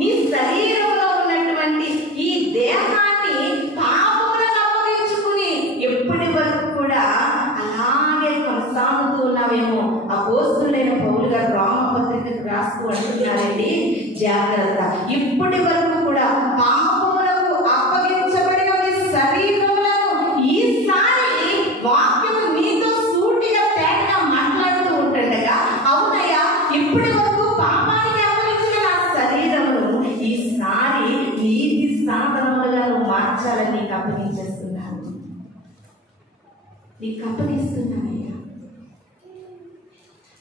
నీ శరీరంలో ఉన్నటువంటి ఈ దేహాన్ని పాపములకు అప్పగించుకుని ఎప్పటి వరకు కూడా అలాగే కొనసాగుతూ ఉన్నావేమో. అపోస్తలుడైన పౌలు గారు రోమపత్రికకు రాస్తూ అంటున్నారండి, జాగ్రత్త. ఇప్పటి వరకు కూడా పాపములకు అప్పగించబడిన శరీరములను ఈసారి వాక్యము నీతో సూటిగా తేటగా మాట్లాడుతూ ఉంటుండగా, అవునయ్యా ఇప్పటి వరకు పాపానికి అప్పగించిన నా శరీరమును ఈసారి నీతి సాధనములుగా మార్చాలని నీకు అప్పగించేస్తున్నాను, నీకు అప్పగిస్తున్నానయ్యా.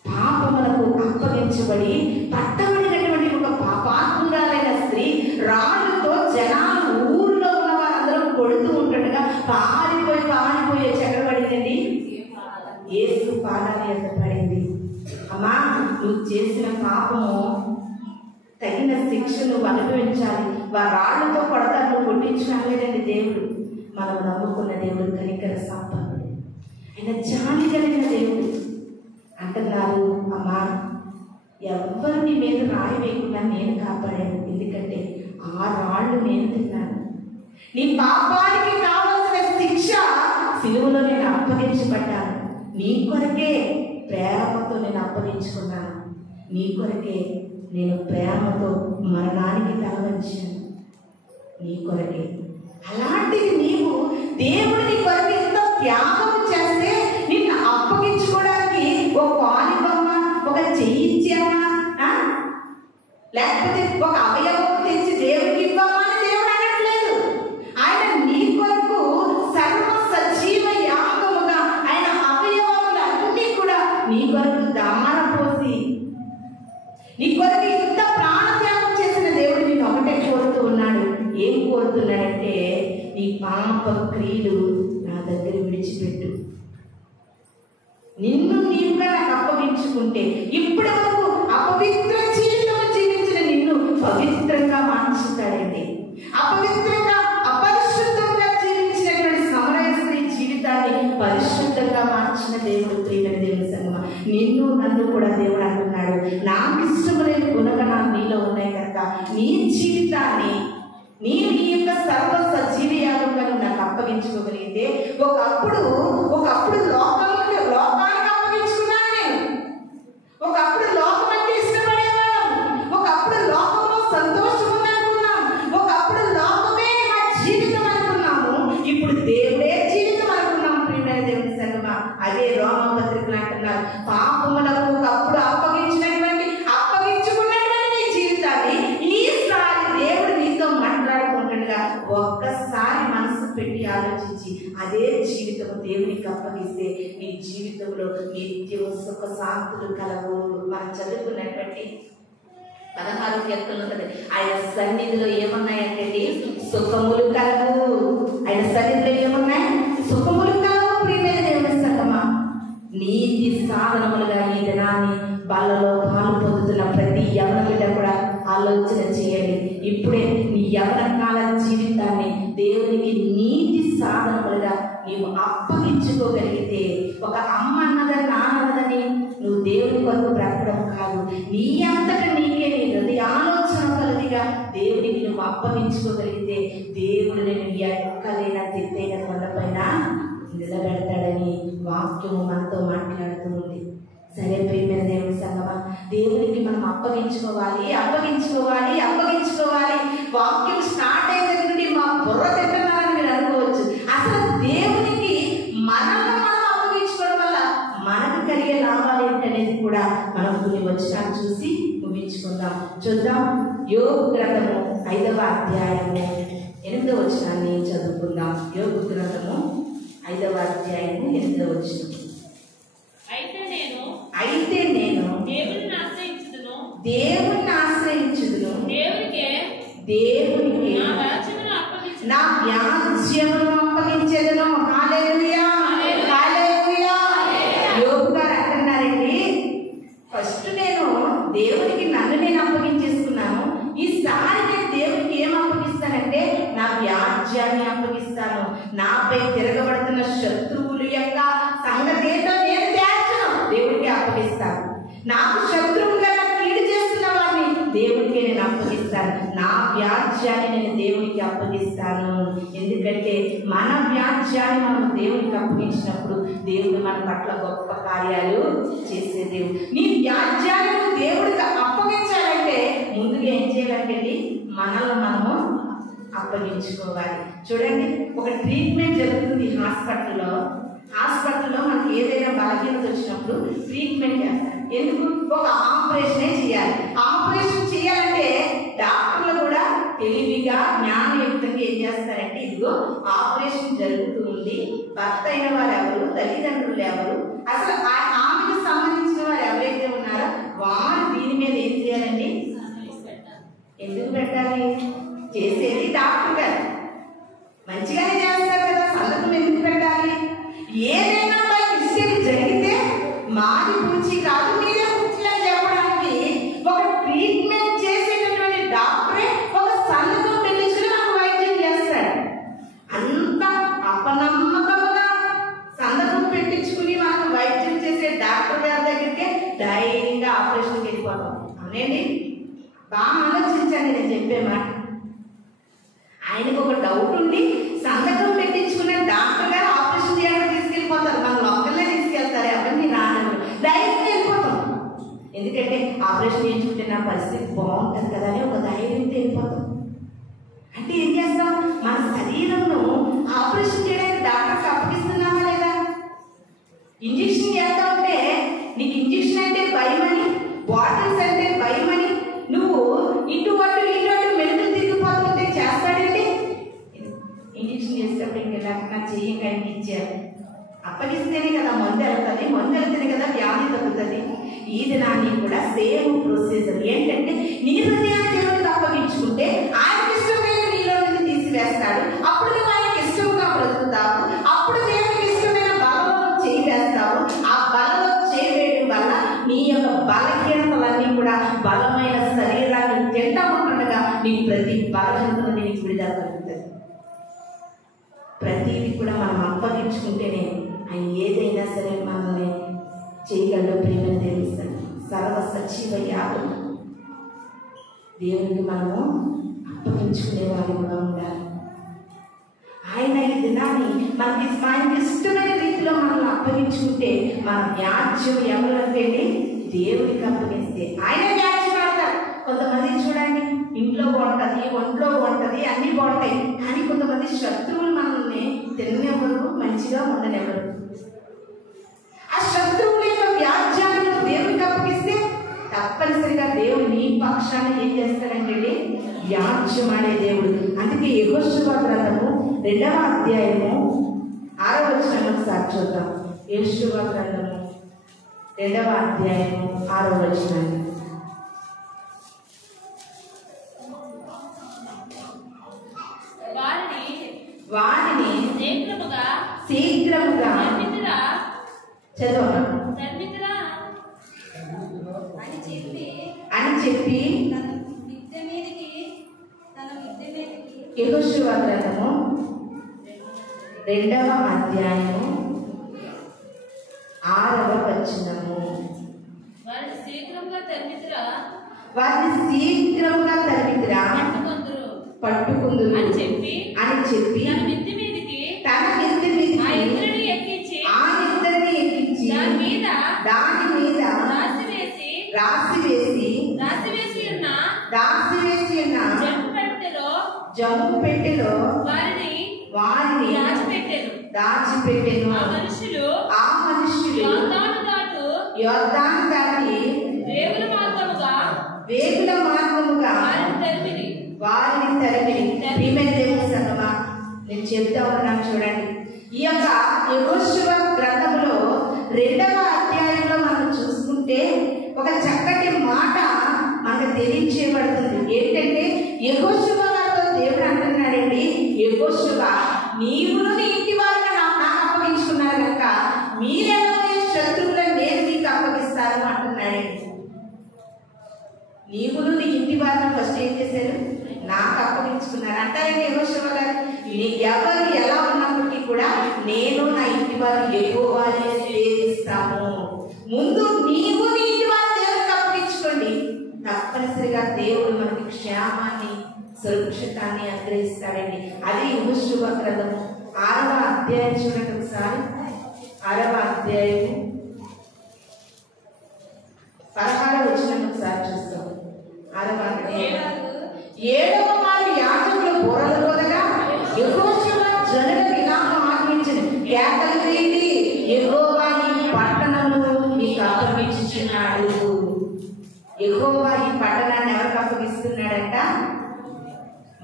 పాపములకు అప్పగించబడి పట్టబడినటువంటి ఒక పాపాత్మురాలైన స్త్రీ రాళ్ళతో జనాలు ఊరిలో ఉన్న వారందరూ కొడుతూ ఉంటుండగా పారిపోయి ఎక్కడ పడిందండి? యేసు పాదాల యొక్క పడింది. అమ్మా, నువ్వు చేసిన పాపము తగిన శిక్ష నువ్వు అనుభవించాలి. వారు రాళ్లతో కొడతారు, నువ్వు కొట్టించలేదండి దేవుడు. మనం నమ్ముకున్న దేవుడు కనికర సంపన్నుడు, ఆయన జాలి కలిగిన దేవుడు. అంటున్నారు, అమ్మా ఎవరు నీ మీద రాయి వేయకుండా నేను కాపాడాను, ఎందుకంటే ఆ రాళ్ళు నేను తిన్నాను. నీ పాపానికి కావలసిన శిక్ష సిలువలో నేను అప్పగించబడ్డాను. నీ కొరకే ప్రేమతో నేను అప్పగించుకున్నాను, నీ కొరకే నేను ప్రేమతో మరణానికి తలవంచాను, నీ కొరకే. అలాంటిది నీవు దేవుడు నీ కొరకు ఎంత త్యాగం చేస్తే నిన్ను అప్పగించుకోవడానికి ఒక కాలిబొమ్మ, ఒక చెయ్యి ఇచ్చామా, లేకపోతే ఒక అవయవం తెచ్చి దేవుడికి ఇవ్వమా అని దేవుడు అనట్లేదు. ఆయన నీ కొరకు సర్వ సజీవ యాగముగా ఆయన అవయవములన్నీ కూడా నీ కొరకు దాన పోసి నీ కొరకు ఇంత ప్రాణత్యాగం చేసిన దేవుడు నిన్ను ఒకటే కోరుతూ ఉన్నాడు. ఏం కోరుతున్నాడంటే, నీ పాప క్రియలు నా దగ్గర విడిచిపెట్టు, నిన్ను నీవుగా నాకు అప్పగించుకుంటే ఇప్పటి వరకు అపవిత్ర జీవితం జీవించిన నిన్ను పవిత్రంగా మార్చుతాడండి. అపవిత్రంగా అపరిశుద్ధంగా జీవించినటువంటి సమరయ స్త్రీ జీవితాన్ని పరిశుద్ధంగా మార్చిన దేవుడు. ప్రియమైన దేవుని సంగమా, నిన్ను నన్ను కూడా దేవుడు అంటున్నాడు, నాకు ఇష్టం లేని గుణగణాలు నీలో ఉన్నాయి కనుక నీ జీవితాన్ని నీ యొక్క సర్వ సజీవియాలుగా నాకు అప్పగించుకోగలిగితే, ఒకప్పుడు లోకానికి అప్పగించుకున్నాను నేను. ఒకప్పుడు లోకం అంటే ఇష్టపడేవాళ్ళం, ఒకప్పుడు లోకంలో సంతోషం అనుకున్నాం, ఒకప్పుడు లోకమే మా జీవితం అనుకున్నాము, ఇప్పుడు దేవుడే జీవితం అనుకున్నాం. ప్రియమైన దేవుని సంగమా, అదే రోమపత్రికలు అంటున్నారు, పాపములకు ఒకప్పుడు అప్పగించుకున్నటువంటి జీవితాన్ని ఈసారి దేవుడు నీతో మాట్లాడుకుంటుండగా ఒక్కసారి మనసు పెట్టి ఆలోచించి అదే జీవితం దేవునికి అప్పగిస్తే నీ జీవితంలో నిత్యం సుఖ శాంతులు కలవు. మనం చదువుకున్నటువంటి 16 కీర్తనలు ఉంటుంది. ఆయన సన్నిధిలో ఏమున్నాయంటే సుఖములు కలవు. ఆయన సన్నిధిలో ఏమున్నాయి? సుఖములు కలవు. ప్రియమైన దేవుని సంగమా, నీతి సాధనములుగా ఈ దినాన్ని వాళ్ళలో పాలు పొందుతున్న ప్రతి యవన బిడ్డ కూడా ఆలోచన చేయండి. ఇప్పుడే నీ యవన కాల జీవితాన్ని దేవునికి నీతి సాధనములుగా నీవు అప్పగించుకోగలిగితే, ఒక అమ్మ అన్నదని నాన్నదని నువ్వు దేవుని కొరకు బ్రతకడం కాదు, నీ అంతటా నీకే నీ హృదయ ఆలోచన కలిగిగా దేవునికి నువ్వు అప్పగించుకోగలిగితే దేవుడు నేను ఎక్కలేన తెత్తైన కొండపైన నిలబెడతాడని వాక్యము మనతో మాట్లాడుతూ ఉంది. సరే ప్రియమైన దేవుని సంగమా, దేవునికి మనం అప్పగించుకోవాలి. వాక్యం స్టార్ట్ అయిన దగ్గర నుండి మా బుర్ర తింటున్నారని మీరు అనుకోవచ్చు. అసలు దేవునికి మనల్ని మనం అప్పగించుకోవడం వల్ల మనకు కలిగే లాభాలు ఏంటనేది కూడా మనం కొన్ని వచనాలు చూసి ముగించుకుందాం. చూద్దాం. యోబు గ్రంథము 5వ అధ్యాయము 8వ వచనాన్ని చదువుకుందాం. యోబు గ్రంథము 5వ అధ్యాయము 8వ వచనం. అయితే నేను దేవుని ఆశ్రయించుదును, దేవునికి నా వ్యాజ్యమును అప్పగించెదను. హల్లెలూయా, హల్లెలూయా. యోబు గారు అంటున్నారండి, ఫస్ట్ నేను దేవునికి నన్ను నేను అప్పగించేసుకున్నాను. ఈసారి నేను దేవునికి ఏం అప్పగిస్తానంటే నా వ్యాజ్యాన్ని అప్పగిస్తాను. నాపై తిరగబడుతున్న శత్రువుల యొక్క సంగతి ఏంటో నేను దేవుడికి అప్పగిస్తాను. నాకు శత్రువుగా కీడు చేస్తున్న వారిని దేవుడికి నేను అప్పగిస్తాను. నా వ్యాజ్యాన్ని నేను దేవుడికి అప్పగిస్తాను. ఎందుకంటే మన వ్యాజ్యాన్ని మనం దేవుడికి అప్పగించినప్పుడు దేవుడు మన పట్ల గొప్ప కార్యాలు చేసే దేవుడు. నీ వ్యాజ్యాన్ని దేవుడికి అప్పగించాలంటే ముందుగా ఏం చేయాలంటే మనల్ని మనము అప్పగించుకోవాలి. చూడండి, ఒక ట్రీట్మెంట్ జరుగుతుంది హాస్పిటల్లో మనకి ఏదైనా బలహీనత వచ్చినప్పుడు ట్రీట్మెంట్ చేస్తారు. ఎందుకు? ఒక ఆపరేషనే చేయాలి. ఆపరేషన్ చేయాలంటే డాక్టర్లు కూడా తెలివిగా జ్ఞానయుక్తంగా ఏం చేస్తారంటే, ఇదిగో ఆపరేషన్ జరుగుతూ ఉంది, భర్త అయిన వారు ఎవరు, తల్లిదండ్రులు ఎవరు, అసలు ఆమెకు సంబంధించిన వారు ఎవరైతే ఉన్నారో వారు దీని మీద ఏం చేయాలండి? ఎందుకు పెట్టాలి? చేసేది డాక్టర్ గారు మంచిగానే చేస్తారు కదా, సంతకం ఎందుకు పెట్టాలి? ఏదైనా బై మిస్టేక్ జరిగితే మాది పూచి కాదు, మీరే పూచి అని చెప్పడానికి ఒక ట్రీట్మెంట్ చేసేటటువంటి డాక్టరే ఒక సంతకం పెట్టించుకుని నాకు వైద్యం చేస్తాడు. అంత అపనమ్మకంగా సంతకం పెట్టించుకుని మనకు వైద్యం చేసే డాక్టర్ గారి దగ్గరికి ధైర్యంగా ఆపరేషన్కి వెళ్ళిపోతాం. అవునండి, బాగా ఆలోచించండి నేను చెప్పే మాట. ఆయనకు ఒక డౌట్ ఉండి సంతకం పెట్టించుకున్న డాక్టర్ గారు ఆపరేషన్ చేయడానికి తీసుకెళ్ళిపోతారు. మనం లోకల్లే తీసుకెళ్తారు, ఎవరిని రాను ధైర్యంగా వెళ్ళిపోతాం. ఎందుకంటే ఆపరేషన్ చేయించుకుంటే నా పరిస్థితి బాగుంటుంది కదా అని ఒక ధైర్యంతో వెళ్ళిపోతాం. అంటే ఏం చేస్తాం? మన శరీరంను ఆపరేషన్ చేయడానికి డాక్టర్కి అప్పగిస్తున్నామా లేదా? ఇంజక్షన్ చేస్తా ఉంటే నీకు ఇంజక్షన్ అంటే భయమని, బాటిల్స్ అంటే భయమని నువ్వు ఇటు అటు మెరుపులు తిరిగిపోతుంటే చేస్తాడండి. ఇంజక్షన్ చేసేటప్పుడు ఇంకా నా చెయ్యి ఇచ్చారు, అప్పగిస్తేనే కదా మందు వెళ్తుంది, మందు వెళ్తేనే కదా వ్యాధి తగ్గుతుంది. ఈ దినాన్ని కూడా సేమ్ ప్రొసీజర్ ఏంటంటే, నీ హృదయాన్ని దేవుడికి అప్పగించుకుంటే ఆయనకి ఇష్టమైన నీలో నుంచి తీసివేస్తాడు. అప్పుడు నువ్వు ఆయనకి ఇష్టంగా బ్రతుకుతావు. అప్పుడు దేవుడికి ఇష్టమైన బలంలో చేయి వేస్తావు. ఆ బలంలో చేయి వేయడం వల్ల నీ యొక్క బలహీనతలన్నీ కూడా బలమైన శరీరాన్ని తింటా ఉంటుండగా నీ ప్రతి బలహీనత నుండి నీకు విడుదల కలుగుతుంది. ప్రతిదీ కూడా మనం అప్పగించుకుంటేనే ఆయన ఏదైనా సరే మనల్ని చేయగలడు. ప్రేమను తెలుస్తాడు. సర్వ సజీవ యాగం దేవునికి మనము అప్పగించుకునే వారిగా ఉండాలి. ఆయన ఈ దినాన్ని ఆయనకి ఇష్టమైన రీతిలో మనల్ని అప్పగించుకుంటే మన వ్యాజ్యం ఎవరంటే దేవుడికి అప్పగిస్తే ఆయన వ్యాజ్యం ఆడతారు. కొంతమంది చూడండి, ఇంట్లో బాగుంటుంది, ఒంట్లో బాగుంటుంది, అన్నీ బాగుంటాయి, కానీ కొంతమంది శత్రువులు మనల్ని తిననివ్వరు, మంచిగా ఉండనివ్వరు. ఆ శత్రువుల యొక్క వ్యాజ్యాన్ని దేవుడికి అప్పగిస్తే తప్పనిసరిగా దేవుడు నీ పక్షాన్ని ఏం చేస్తాడంటే వ్యాజ్యం ఆడే దేవుడు. అందుకే యెహోషువ గ్రంథము 2వ అధ్యాయము 6వ వచనం ఒకసారి చూద్దాం. యెహోషువ గ్రంథము 2వ అధ్యాయము 6వ వచనాన్ని. వాటిని శీఘ్రముగా చదవను అని చెప్పి యెహోషువ గ్రంథము 2వ అధ్యాయము 6వ వచనము. వారిని శీఘ్రముగా తరిమితిరా పట్టుకుందురు అని చెప్పి తన మిద్దె మీదికి ఆ ఇద్దరిని ఎక్కించి దాని మీద రాసివేసి ఉన్న జమ్ము పెట్టెలో వారిని దాచిపెట్టెను. ఆ మనుషులు యోర్దాను దాటి వేగుల మార్గముగా వారిని తరిమిరి. ప్రియమైన దేవుని సంగమా, నేను చెప్తా ఉన్నాను చూడండి. ఈ యొక్క యెహోషువ గ్రంథంలో 2వ అధ్యాయంలో మనం చూసుకుంటే ఒక చక్కటి మాట మనకు తెలియచేయబడుతుంది. ఏంటంటే యెహోషువ గారితో దేవుడు అంటున్నాడండి, యెహోషువ నీవును నీ ఇంటి వారిని నాకు అప్పగించుకున్నారు కనుక మీరెవరి శత్రువులను నేను నీకు అప్పగిస్తాను అంటున్నాడండి. నీవును నీ ఇంటి వారిని ఫస్ట్ ఏం చేశారు? నాకు అప్పగించుకున్నారు అంటారండి యెహోషువ గారు. ఎవరు ఎలా ఉన్నప్పటికీ కూడా నేను నా ఇంటి వారు యెహోవానే సేవిస్తాము. ముందు నీవు నీ ఇంటి వారు దేవునికి అప్పగించుకోండి. తప్పనిసరిగా దేవుడు మనకి క్షేమాన్ని సురక్షితాన్ని అనుగ్రహిస్తాడండి. అది యెహోషువ గ్రంథము 6వ అధ్యాయం చూడండి ఒకసారి. 6వ అధ్యాయము 16వ వచనం ఒకసారి చూస్తాం. 6వ అధ్యాయం 7వ వారు యాజకులు బోరలు పోదగా యెహోషువ జనులకు ఇలా ఆజ్ఞాపించెను, కేకలు వేయండి, యెహోవా ఈ పట్టణమును మీకు అప్పగించుచున్నాడు. యెహోవా ఈ పట్టణాన్ని ఎవరికి అప్పగిస్తున్నాడంట?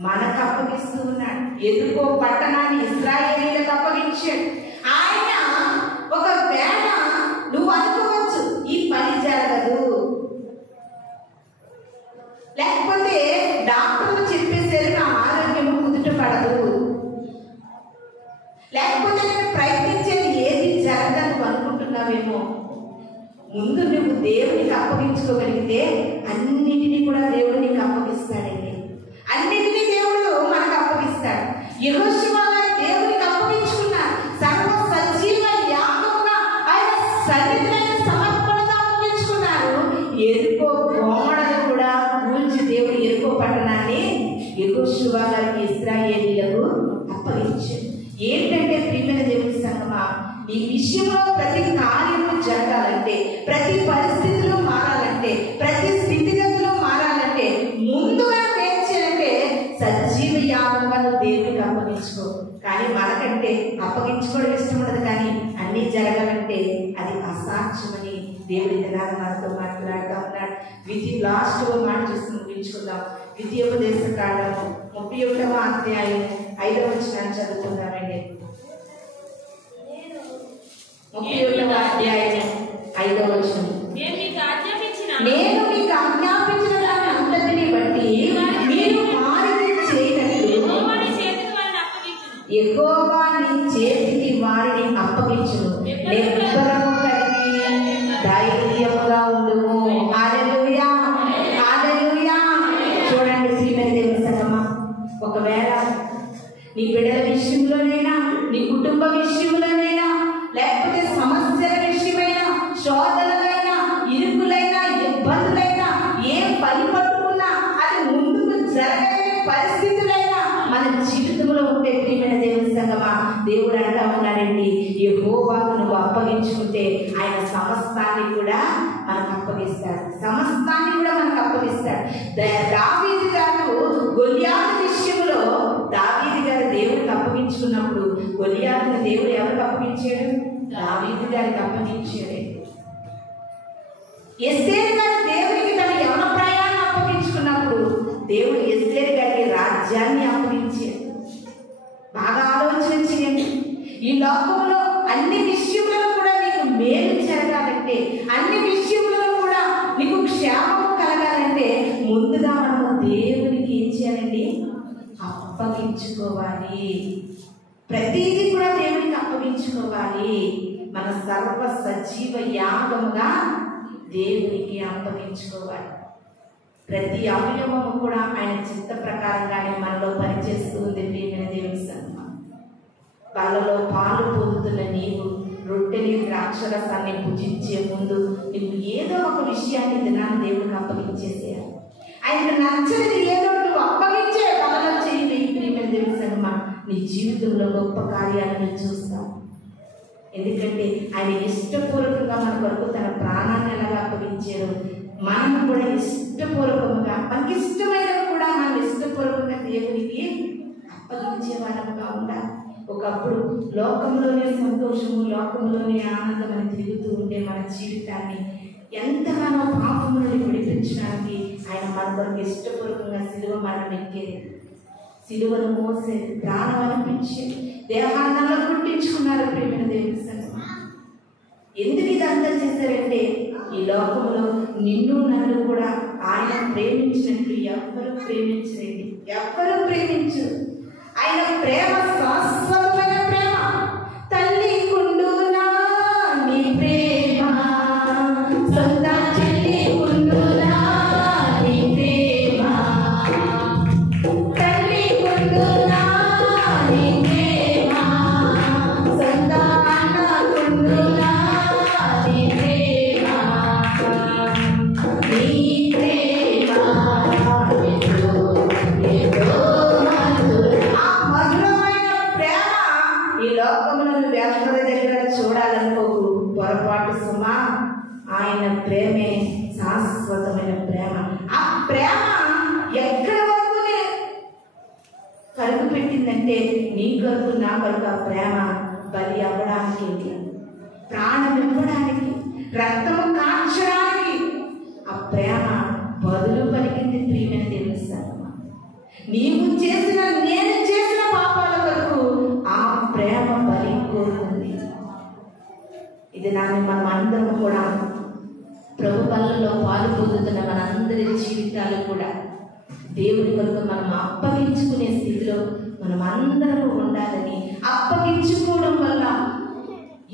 మనకు అప్పగిస్తూ ఉన్నాడు. ఎదుకో పట్టణాన్ని ఇశ్రాయేలీయులకు అప్పగించాడు. ఆయన ఒకవేళ నువ్వు అనుకోవచ్చు ఈ పని జరగదు, లేకపోతే డాక్టర్లు చెప్పేసారు నా ఆరోగ్యం కుదుట పడదు, లేకపోతే నేను ప్రయత్నించేది ఏది జరగదని నువ్వు అనుకుంటున్నావేమో. ముందు నువ్వు దేవునికి అప్పగించుకోగలిగితే అన్నిటినీ కూడా దేవుడు నీకు అప్పగిస్తాడండి. అన్నిటినీ దేవుడు మనకు అప్పగిస్తాడు. యెహోషువ దేవునికి అప్పగించుకున్నాడు. సర్వ సజీవ యాగముగా ఆయన సన్నిధిని సమర్పణగా అప్పగించుకున్నారు. ఎరుకో గోడలు కూడా కూల్చి దేవుడు ఎరుకో పట్టణాన్ని యెహోషువ గారికి ఇశ్రాయేలీయులకు అప్పగించాడు. ఏంటంటే ప్రియమైన దేవుని సంగమా, ఈ విషయంలో ప్రతి కార్యము జరగాలంటే, ప్రతి పరిస్థితులు మారాలంటే, ప్రతి స్థితిగతులు మారాలంటే ముందుగా ఏం చేయాలంటే సజీవ యాగంగా దేవునికి అప్పగించుకో. కానీ మనకంటే అప్పగించుకోవడం ఇష్టం ఉండదు, కానీ అన్నీ జరగాలంటే అది అసాధ్యమని దేవుడి దినాన్ని మనతో మాట్లాడుతూ ఉన్నాడు. లాస్ట్ మాట చూసి ముగించుకుందాం. ద్వితీయోపదేశ కాండము 31వ అధ్యాయం 5వ వచనాన్ని చదువుకుందామండి. 31వ అధ్యాయం 5వ వచనం. నేను మీకు ఆజ్ఞాపించిన దాన్ని అంతటిని బట్టి మీరు మారి చేయనట్లు యెహోవా నీ చేతికి వారిని అప్పగించును. నిబ్బరము కలిగి ధైర్యముగా ఉండుము. హల్లెలూయా, హల్లెలూయా. చూడండి ప్రియమైన దేవుని సంగమా, ఒకవేళ నీ బిడ్డల విషయంలోనైనా, నీ కుటుంబ విషయంలోనైనా, లేకపోతే సమస్యల విషయమైనా, శోధనలైనా, ఇరుకులైనా, ఇబ్బందులైనా, ఏ పని పట్టుకున్నా అది ముందుకు జరగలేని పరిస్థితులైనా మన జీవితంలో ఉంటే ప్రియమైన దేవుని సంగమా, దేవుడు అంటా ఉన్నాడండి, యెహోవాకు నువ్వు అప్పగించుకుంటే ఆయన సమస్తాన్ని కూడా మనకు అప్పగిస్తాడు. సమస్తాన్ని కూడా మనకు అప్పగిస్తాడు. దావీదు గారు గొలియాతు విషయంలో దావీదు గారు దేవుడికి అప్పగించుకున్నప్పుడు గొలియాతును దేవుడు ఎవరికి అప్పగించాడు? దావీదు గారికి అప్పగించాడు. ఎస్తేరు గారు దేవునికి తన యవన ప్రాయాన్ని అప్పగించుకున్నప్పుడు దేవుడు ఎస్తేరు గారికి రాజ్యాన్ని అప్పగించాడు. బాగా ఆలోచన చేయండి. ఈ లోకంలో అన్ని విషయంలో కూడా నీకు మేలు జరగాలంటే, అన్ని విషయంలో కూడా నీకు క్షేమం కలగాలంటే ముందుగా మనము దేవునికి ఏం చేయాలండి? అప్పగించుకోవాలి. ప్రతిదీ కూడా దేవునికి అప్పగించుకోవాలి. మన సర్వ సజీవ యాగముగా దేవునికి అప్పగించుకోవాలి. ప్రతి అవయవము కూడా ఆయన చిత్త ప్రకారంగానే మనలో పనిచేస్తూ ఉంది. ప్రియమైన దేవుని సంగమా, వాళ్ళలో పాలు పొందుతున్న నీవు రొట్టెని ద్రాక్షరసాన్ని భుజించే ముందు నువ్వు ఏదో ఒక విషయాన్ని దినాన్ని దేవునికి అప్పగించేసేయాలి. ఆయనకు నచ్చనిది ఏదో నువ్వు అప్పగించే వాళ్ళలో చేయి. ప్రియమైన దేవుని సంగమా, నీ జీవితంలో గొప్ప కార్యాలను చూస్తావు. ఎందుకంటే ఆయన ఇష్టపూర్వకంగా మన కొరకు తన ప్రాణాన్ని ఎలాగా అప్పగించారు, మనం కూడా ఇష్టపూర్వకంగా మనకి ఇష్టమైనవి కూడా మనం ఇష్టపూర్వకంగా దేవునికి అప్పగించే వాళ్ళంగా ఉండాలి. ఒకప్పుడు లోకంలోనే సంతోషము, లోకంలోనే ఆనందం అని తిరుగుతూ ఉండే మన జీవితాన్ని ఎంతగానో పాపము నుండి విడిపించడానికి ఆయన మన కొరకు ఇష్టపూర్వకంగా సిలువ మరణం ఎక్కేది, సిలువను మోసేది, ప్రాణం అనిపించేది, దేహాన్ని గుర్తించుకున్నారు. ప్రేమైన దేవుని సంగమా, ఎందుకు ఇదంతా చేశారంటే ఈ లోకంలో నిన్ను నన్ను కూడా ఆయన ప్రేమించినట్లు ఎవ్వరూ ప్రేమించరండి, ఎవ్వరూ ప్రేమించరు. ఆయన ప్రేమ శాశ్వతమైన ప్రేమ. తల్లి కుండునా నీ ప్రేమ, సొంత చెల్లి కుండునా నీ ప్రేమ, తల్లి కుండునా నీ ప్రేమ, సొంత అన్న కుండునా నీ ప్రేమ, నీ ప్రేమ ఈ లోకంలో వ్యాపార దగ్గర చూడాలనుకోకు, పొరపాటు సుమా. ఆయన ప్రేమే శాశ్వతమైన ప్రేమ. ఆ ప్రేమ ఎక్కడి వరకు కరుగు పెట్టిందంటే నీ కొరకు నా కొరకు ఆ ప్రేమ బలి అవ్వడానికి, ప్రాణం ఇవ్వడానికి, రక్తము కాల్చడానికి ఆ ప్రేమ బదులు పలికింది. ప్రియమైన దేవుని సంగమా, నీవు చేసిన నేను చేసిన పాపాల కొరకు ఆ ప్రేమ బలి కోరుతుంది. ఇది నాని మనం అందరం కూడా ప్రభు పనులలో పాలు పొందుతున్న మనందరి జీవితాలు కూడా దేవుని కొరకు మనం అప్పగించుకునే స్థితిలో మనం అందరూ ఉండాలని, అప్పగించుకోవడం వల్ల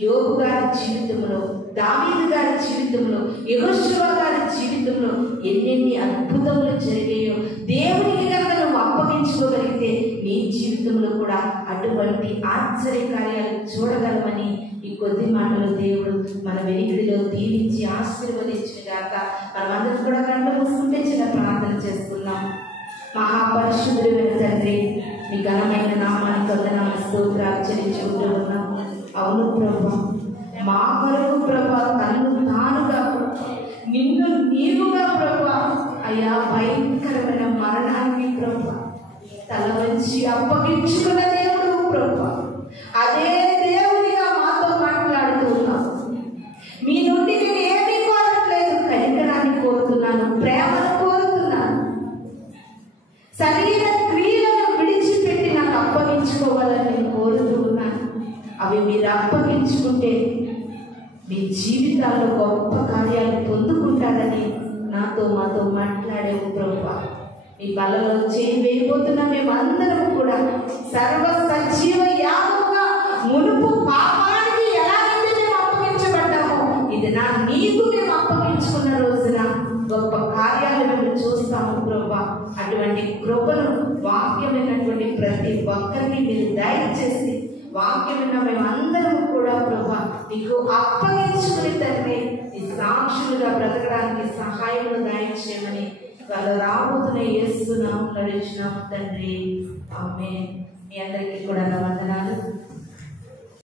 యోబు గారి జీవితంలో, దావీదు గారి జీవితంలో, యెహోషువ గారి జీవితంలో ఎన్నెన్ని అద్భుతములు జరిగాయో. దేవునికి కనుక నువ్వు అప్పగించుకోగలిగితే నీ జీవితంలో కూడా అటువంటి ఆశ్చర్య కార్యాలు చూడగలమని ఈ కొద్ది మాటలు దేవుడు మన వెనుకడిలో దీవించి ఆశీర్వదించిన గాక. మనమందరం కూడా కళ్ళు మూసుకుంటే చిన్న ప్రార్థన చేసుకున్నాం. మహాపరిశుద్ధుడైన తండ్రి, మీ ఘనమైన నామానికి వందనాలు, స్తోత్రాలు చెల్లించుకుంటూ ఉన్నాం. అవును ప్రభా, మా కొరకు ప్రభా తనను తానుగా నిన్ను నీవుగా ప్రభా అయ్యా భయంకరమైన మరణాన్ని ప్రభా తల వంచి అప్పగించుకున్న దేవుడు ప్రభా, అదే దేవునిగా మాతో మాట్లాడుతూ ఉన్నావు. మీ నుండి నేను ఏమీ కోరట్లేదు, కనికరాన్ని కోరుతున్నాను, ప్రేమను కోరుతున్నాను. శరీర క్రియలను విడిచిపెట్టి నాకు అప్పగించుకోవాలని నేను కోరుతూ ఉన్నాను. అవి మీరు అప్పగించుకుంటే మీ జీవితాల్లో గొప్ప కార్యాలు పొందుకుంటారని నాతో మాతో మాట్లాడేవు ప్రభువా. మీ బలలో చేయి వేయబోతున్న మేమందరం కూడా సర్వ సజీవ యాగముగా మునుపు పాపానికి ఎలాగైతే మేము అప్పగించబడ్డామో ఇది నా నీకు మేము అప్పగించుకున్న రోజున గొప్ప కార్యాలు మేము చూస్తాము ప్రభువా. అటువంటి కృపను వాక్యమైనటువంటి ప్రతి ఒక్కరిని మీరు దయచేసి వాక్యమైన మేమందరం కూడా ప్రభా నీకు అప్పగించుకుని తండ్రి ఈ సాక్షులుగా బ్రతకడానికి సహాయము దయచేయమని వాళ్ళు రాబోతున్న యేసు నామములో నడిచినాము తండ్రి. ఆమేన్. మీ అందరికీ కూడా వందనాలు.